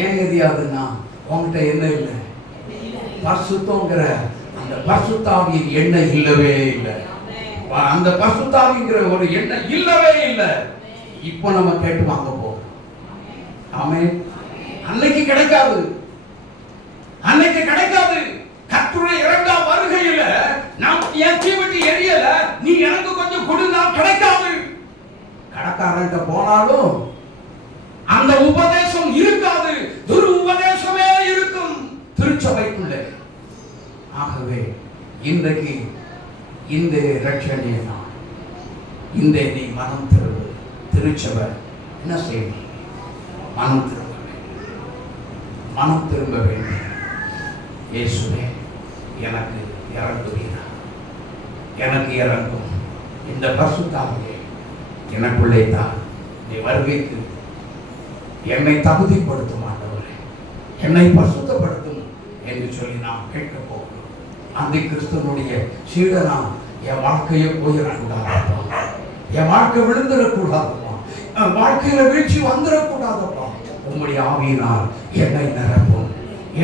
ஏன் எரியாதுன்னா உன்கிட்ட என்ன இல்லை? பரிசுத்தங்கிற அந்த பரிசுத்தாவியின் எண்ணெய் இல்லவே இல்லை. அந்த பரிசுத்தாவிங்கிற ஒரு எண்ணெய் இல்லவே இல்லை. இப்போ நம்ம கேட்டு வாங்க போறோம். ஆமென். அன்னைக்கு கிடைக்காது, அன்னைக்கு கிடைக்காது. கர்த்தருடைய இரண்டாம் வருகையில நாம் என் தீவட்டி எரியல, நீ எனக்கு கொஞ்சம் கொடுனா கிடைக்காது. கடைக்காரன்ட்ட போனாலும் அந்த உபதேசம் இருக்காது, துரு உபதேசமே இருக்கும் திருச்சபைக்குள்ளே. ஆகவே இன்றைக்கு இந்த இரட்சணிய நாள், இந்த நீ மனம் திரும்ப. திருச்சபை என்ன செய்யணும்? மனம் திரும்ப வேண்டும், மனம் திரும்ப வேண்டும். இயேசுவே எனக்கு இறங்குவீரா, எனக்கு இறங்கும். இந்த பரிசுத்தாவியே எனக்குள்ளே தான். நீ வருகைக்கு என்னை தகுதிப்படுத்தும் ஆண்டவரே, என்னை பரிசுத்தப்படுத்தும் என்று சொல்லி நாம் கேட்க போகிறோம். அந்த கிறிஸ்துவனுடைய சீடனா என் வாழ்க்கையை போயிடக்கூடாதப்பா, என் வாழ்க்கை விழுந்துடக்கூடாதப்பா, என் வாழ்க்கையில வீழ்ச்சி வந்துடக்கூடாதப்பா. உம்முடைய ஆவியினால் என்னை நிரப்பும்,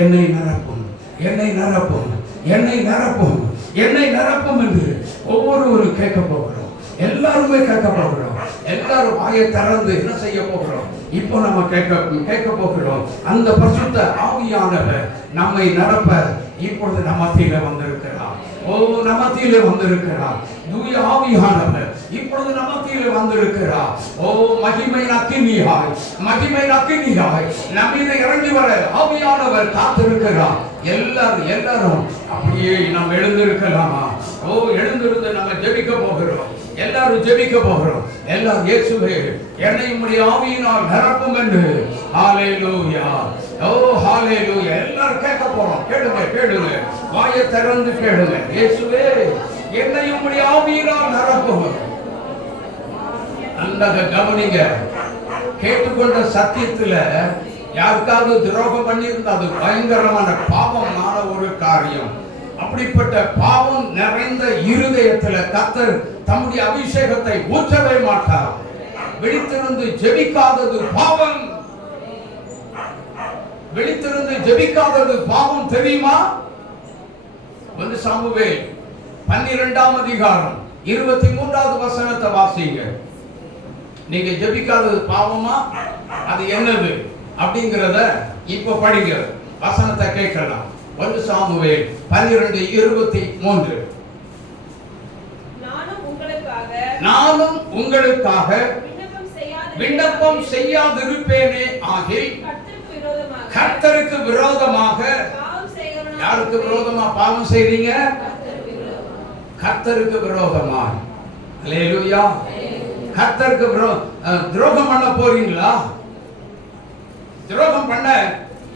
என்னை நிரப்பும், என்னை நிரப்பும், என்னை நிரப்பும், என்னை நிரப்பும் என்று ஒவ்வொருவரும் கேட்க போகிறோம். எல்லாருமே கேட்க போகிறோம். எல்லாரும் வாயை திறந்து என்ன செய்ய போகிறோம்? இப்போ நம்ம கேட்க போகிறோம். அந்த பரிசுத்த ஆவியானவர் நம்மை நிரப்ப இப்பொழுது நம்ம மத்தியில வந்திருக்கிறார். ஓ, நம்ம மத்தியில வந்திருக்கிறார். தூய ஆவியானவர் இப்பொழுது நம்ம மத்தியில வந்திருக்கிறார். ஓ, மகிமை அக்கினியாய், மகிமை அக்கினியாய் நம்மீது இறங்கி வர ஆவியானவர் காத்திருக்கிறார். எல்லாரும் அப்படியே நாம் எழுந்திருக்கலாமா? ஓ, எழுந்திருந்து நம்ம ஜெபிக்க போகிறோம். எல்லாரும் ஜெபிக்க போகிறோம். எல்லாரும் இயேசுவே என்னை உம்முடைய ஆவியினால் நிரப்பும் என்று. ஹalleluya, ஓ ஹalleluya. எல்லாரும் கேட்க போறோம். கேளுங்க, கேளுங்க, வாயை திறந்து கேளுங்க. இயேசுவே என்னை உம்முடைய ஆவியினால் நிரப்பும். நல்லா கவனிங்க. கேட்டுக்கொண்ட சத்தியத்துல யாருக்காவது துரோகம் பண்ணியிருந்தா அது பயங்கரமான பாவமான ஒரு காரியம். அப்படிப்பட்ட பாவம் நிறைந்த இருதயத்துல கர்த்தர் தம்முடைய அபிஷேகத்தை ஊற்றவே மாட்டார். விழித்திருந்து ஜெபிக்காதது பாவம். விழித்திருந்து ஜெபிக்காதது பாவம் தெரியுமா? வந்து சாமுவேல் 12ஆம் அதிகாரம் 23வது வசனத்தை வாசிங்க. நீங்க ஜெபிக்காதது பாவமா? அது என்னது அப்படிங்கறத இப்ப படிங்க. வசனத்தை கேட்கலாம். வந்து சாமுவேல் 12:23. நானும் உங்களுக்காக விண்ணப்பம் செய்யாதிருப்பேனே ஆகில் கர்த்தருக்கு விரோதமாக. யாருக்கு விரோதமா பாவம் செய்றீங்க? கர்த்தருக்கு விரோதமா. அல்லேலூயா. கர்த்தருக்கு துரோகம் பண்ண போறீங்களா? துரோகம் பண்ண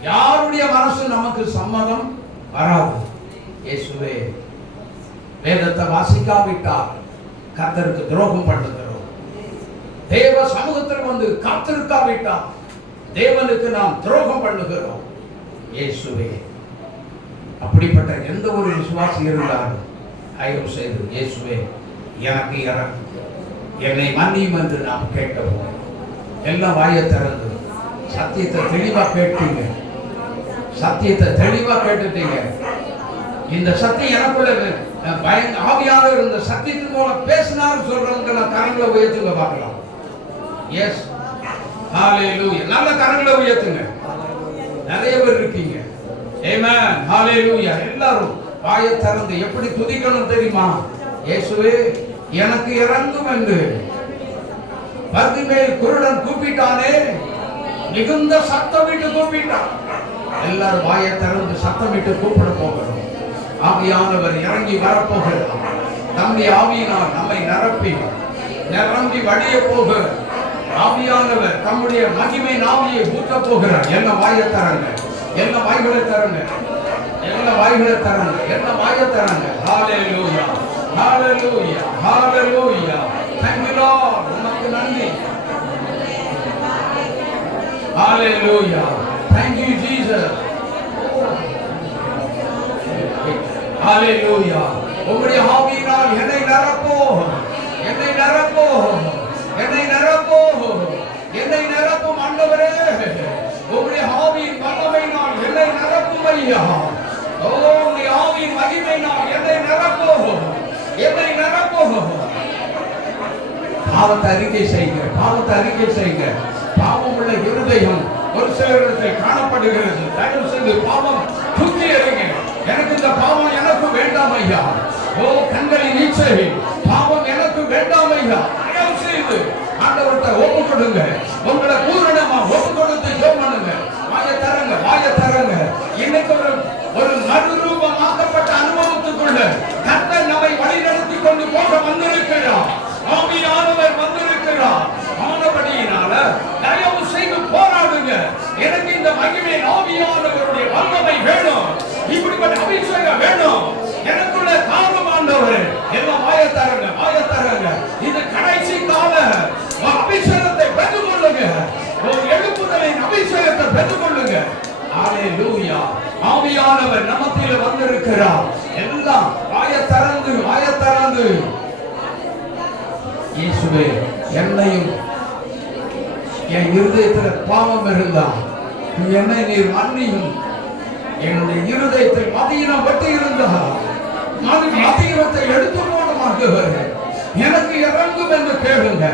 யாருடைய மனசு நமக்கு சம்மதம் வராது. இயேசுவே வேதத்தை வாசிக்காவிட்டால் கர்த்தருக்கு துரோகம் பண்ணுகிறோம். தேவ சமூகத்தில் வந்து காத்திருக்காவிட்டால் தேவனுக்கு நாம் துரோகம் பண்ணுகிறோம். இயேசுவே அப்படிப்பட்ட எந்த ஒரு விசுவாசி இருந்தாலும் தயவு செய்து இயேசுவே எனக்கு இறங்கும், என்னை மன்னியும் என்று நாம் கேட்க போகிறோம். எல்லாம் வாயை திறந்து சத்தியத்தை தெளிவா கேட்டீங்க. சத்தியத்தை தெளிவா கேட்டுட்டீங்க. இந்த சத்தியம் எனக்குள்ள ஆவியானவர் இருந்த சத்தியத்தின் மூலம் பேசினார் சொல்றவங்க நான் கரங்களை உயர்த்துங்க பார்க்கலாம். எஸ், ஹalleluya. நல்ல கரங்களை உயர்த்துங்க. நிறைய பேர் இருக்கீங்க. ஆமென், ஹalleluya. எல்லாரும் வாயை திறந்து எப்படி துதிக்கணும் தெரியுமா? இயேசுவே எனக்கு இறங்கும் என்று பர்திமேல் குருடன் கூப்பிட்டானே, மிகுந்த சத்தமிட்டு கூப்பிட்டான். எல்லாரும் வாயை திறந்து சத்தமிட்டு கூப்பிட போகிறோம். ஆவியானவர் இறங்கி வரப்போகிறார். தம்முடைய ஆவியினால் நம்மை நிரம்பி வடிய போகிறார். ஆவியானவர் தம்முடைய மகிமை ஆவியை ஊற்ற போகிறார். என்ன வாயை தரங்க, என்ன வாய்களை தரங்க, என்ன வாய்களை தரங்க, என்ன வாயை தரங்க. ஹalleluya, ஹalleluya, ஹalleluya. Thank you Lord. உமக்கு நன்றி. Hallelujah. Thank you Jesus. Hallelujah. உம்முடைய ஆவியினால் என்னை நிரப்போ, என்னை நிரப்போ, என்னை நிரப்போ, என்னை நிரப்பும் ஆண்டவரே. உம்முடைய ஆவியின் வல்லமையினால் என்னை நிரப்பும் ஐயா. ஓ, உம்முடைய ஆவியின் மகிமையினால் என்னை நிரப்போ, என்னை நிரப்போ. பாவத்தை அறிக்கை செய்யுங்க, பாவத்தை அறிக்கை செய்யுங்க. பாவம் உள்ள இருதயம் ஒரு சிலரிடத்தில் காணப்படுகிறது. தயவு செய்து பாவம் தூக்கி எறிங்க. எனக்கு இந்த பாவம் எனக்கு வேண்டாம் ஐயா. ஓ, கண்களின் நீச்சை பாவம் எனக்கு வேண்டாம் ஐயா. தயவு செய்து ஆண்டவர்கிட்ட ஒப்பு கொடுங்க. உங்களை பூரணமா ஒப்பு கொடுத்து ஜெபம் பண்ணுங்க. வாயை தரங்க, வாயை தரங்க. இன்னைக்கு ஒரு மறுரூபமாக்கப்பட்ட அனுபவத்துக்குள்ள கர்த்தர் நம்மை வழிநடத்தி கொண்டு போக வந்திருக்கிறார். ஆவியானவர் வந்திருக்கிறார். ஆனபடியினால தயவு செய்து போராடுங்க. எனக்கு இந்த மகிமை ஆவியானவருடைய வல்லமை வேணும், இப்படிப்பட்ட அபிஷேகம் வேணும் எனக்குள்ள. காரணம் ஆண்டவரே, எல்லாம் வாயை தரங்க, வாயை தரங்க. இது கடைசி கால அபிஷேகத்தை பெற்றுக் கொள்ளுங்க. ஒரு எழுப்புதலின் அபிஷேகத்தை பெற்றுக் கொள்ளுங்க. ஹalleluya. ஆவியானவர் நமத்திலே வந்திருக்கிறார். எல்லாம் வாயை திறந்து, வாயை திறந்து. இயேசுவே, என்னையும் என் இருதயத்தில் பாவம் இருந்தா என்னை நீர் மன்னியும். என்னுடைய இருதயத்தில் மதியினம் வெட்டி இருந்தா மதியினத்தை எடுத்து போடும் ஆண்டவரே, எனக்கு இறங்கும் என்று கேளுங்க.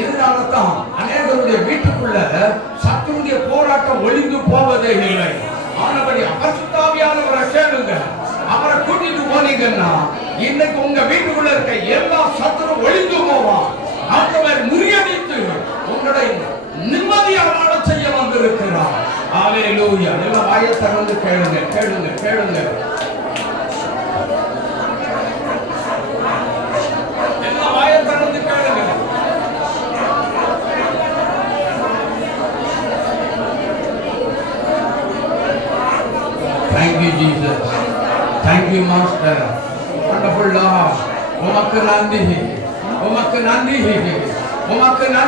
இதனால்தான் அநேகருடைய வீட்டுக்குள்ள சத்துருடைய போராட்டம் ஒளிந்து போவதே இல்லை. ஆனபடி பரிசுத்த ஆவியானவரை கேளுங்க. அவரை கூட்டிட்டு போனீங்கன்னா இன்னைக்கு உங்க வீட்டுக்குள்ள இருக்க எல்லா சத்துரும் ஒளிந்து போவான். ஆண்டவர் முறியடித்து உங்களை நிம்மதியாக வாழ செய்ய வந்திருக்கிறார். ஹalleluya. எல்லாம் வாயை திறந்து கேளுங்க, கேளுங்க, கேளுங்க. எல்லாம் வாயை திறந்து கேளுங்க. Thank you Jesus. Thank you Master. Wonderful Lord. உமக்கு நன்றி, உமக்கு நன்றி, உமக்கு நன்றி.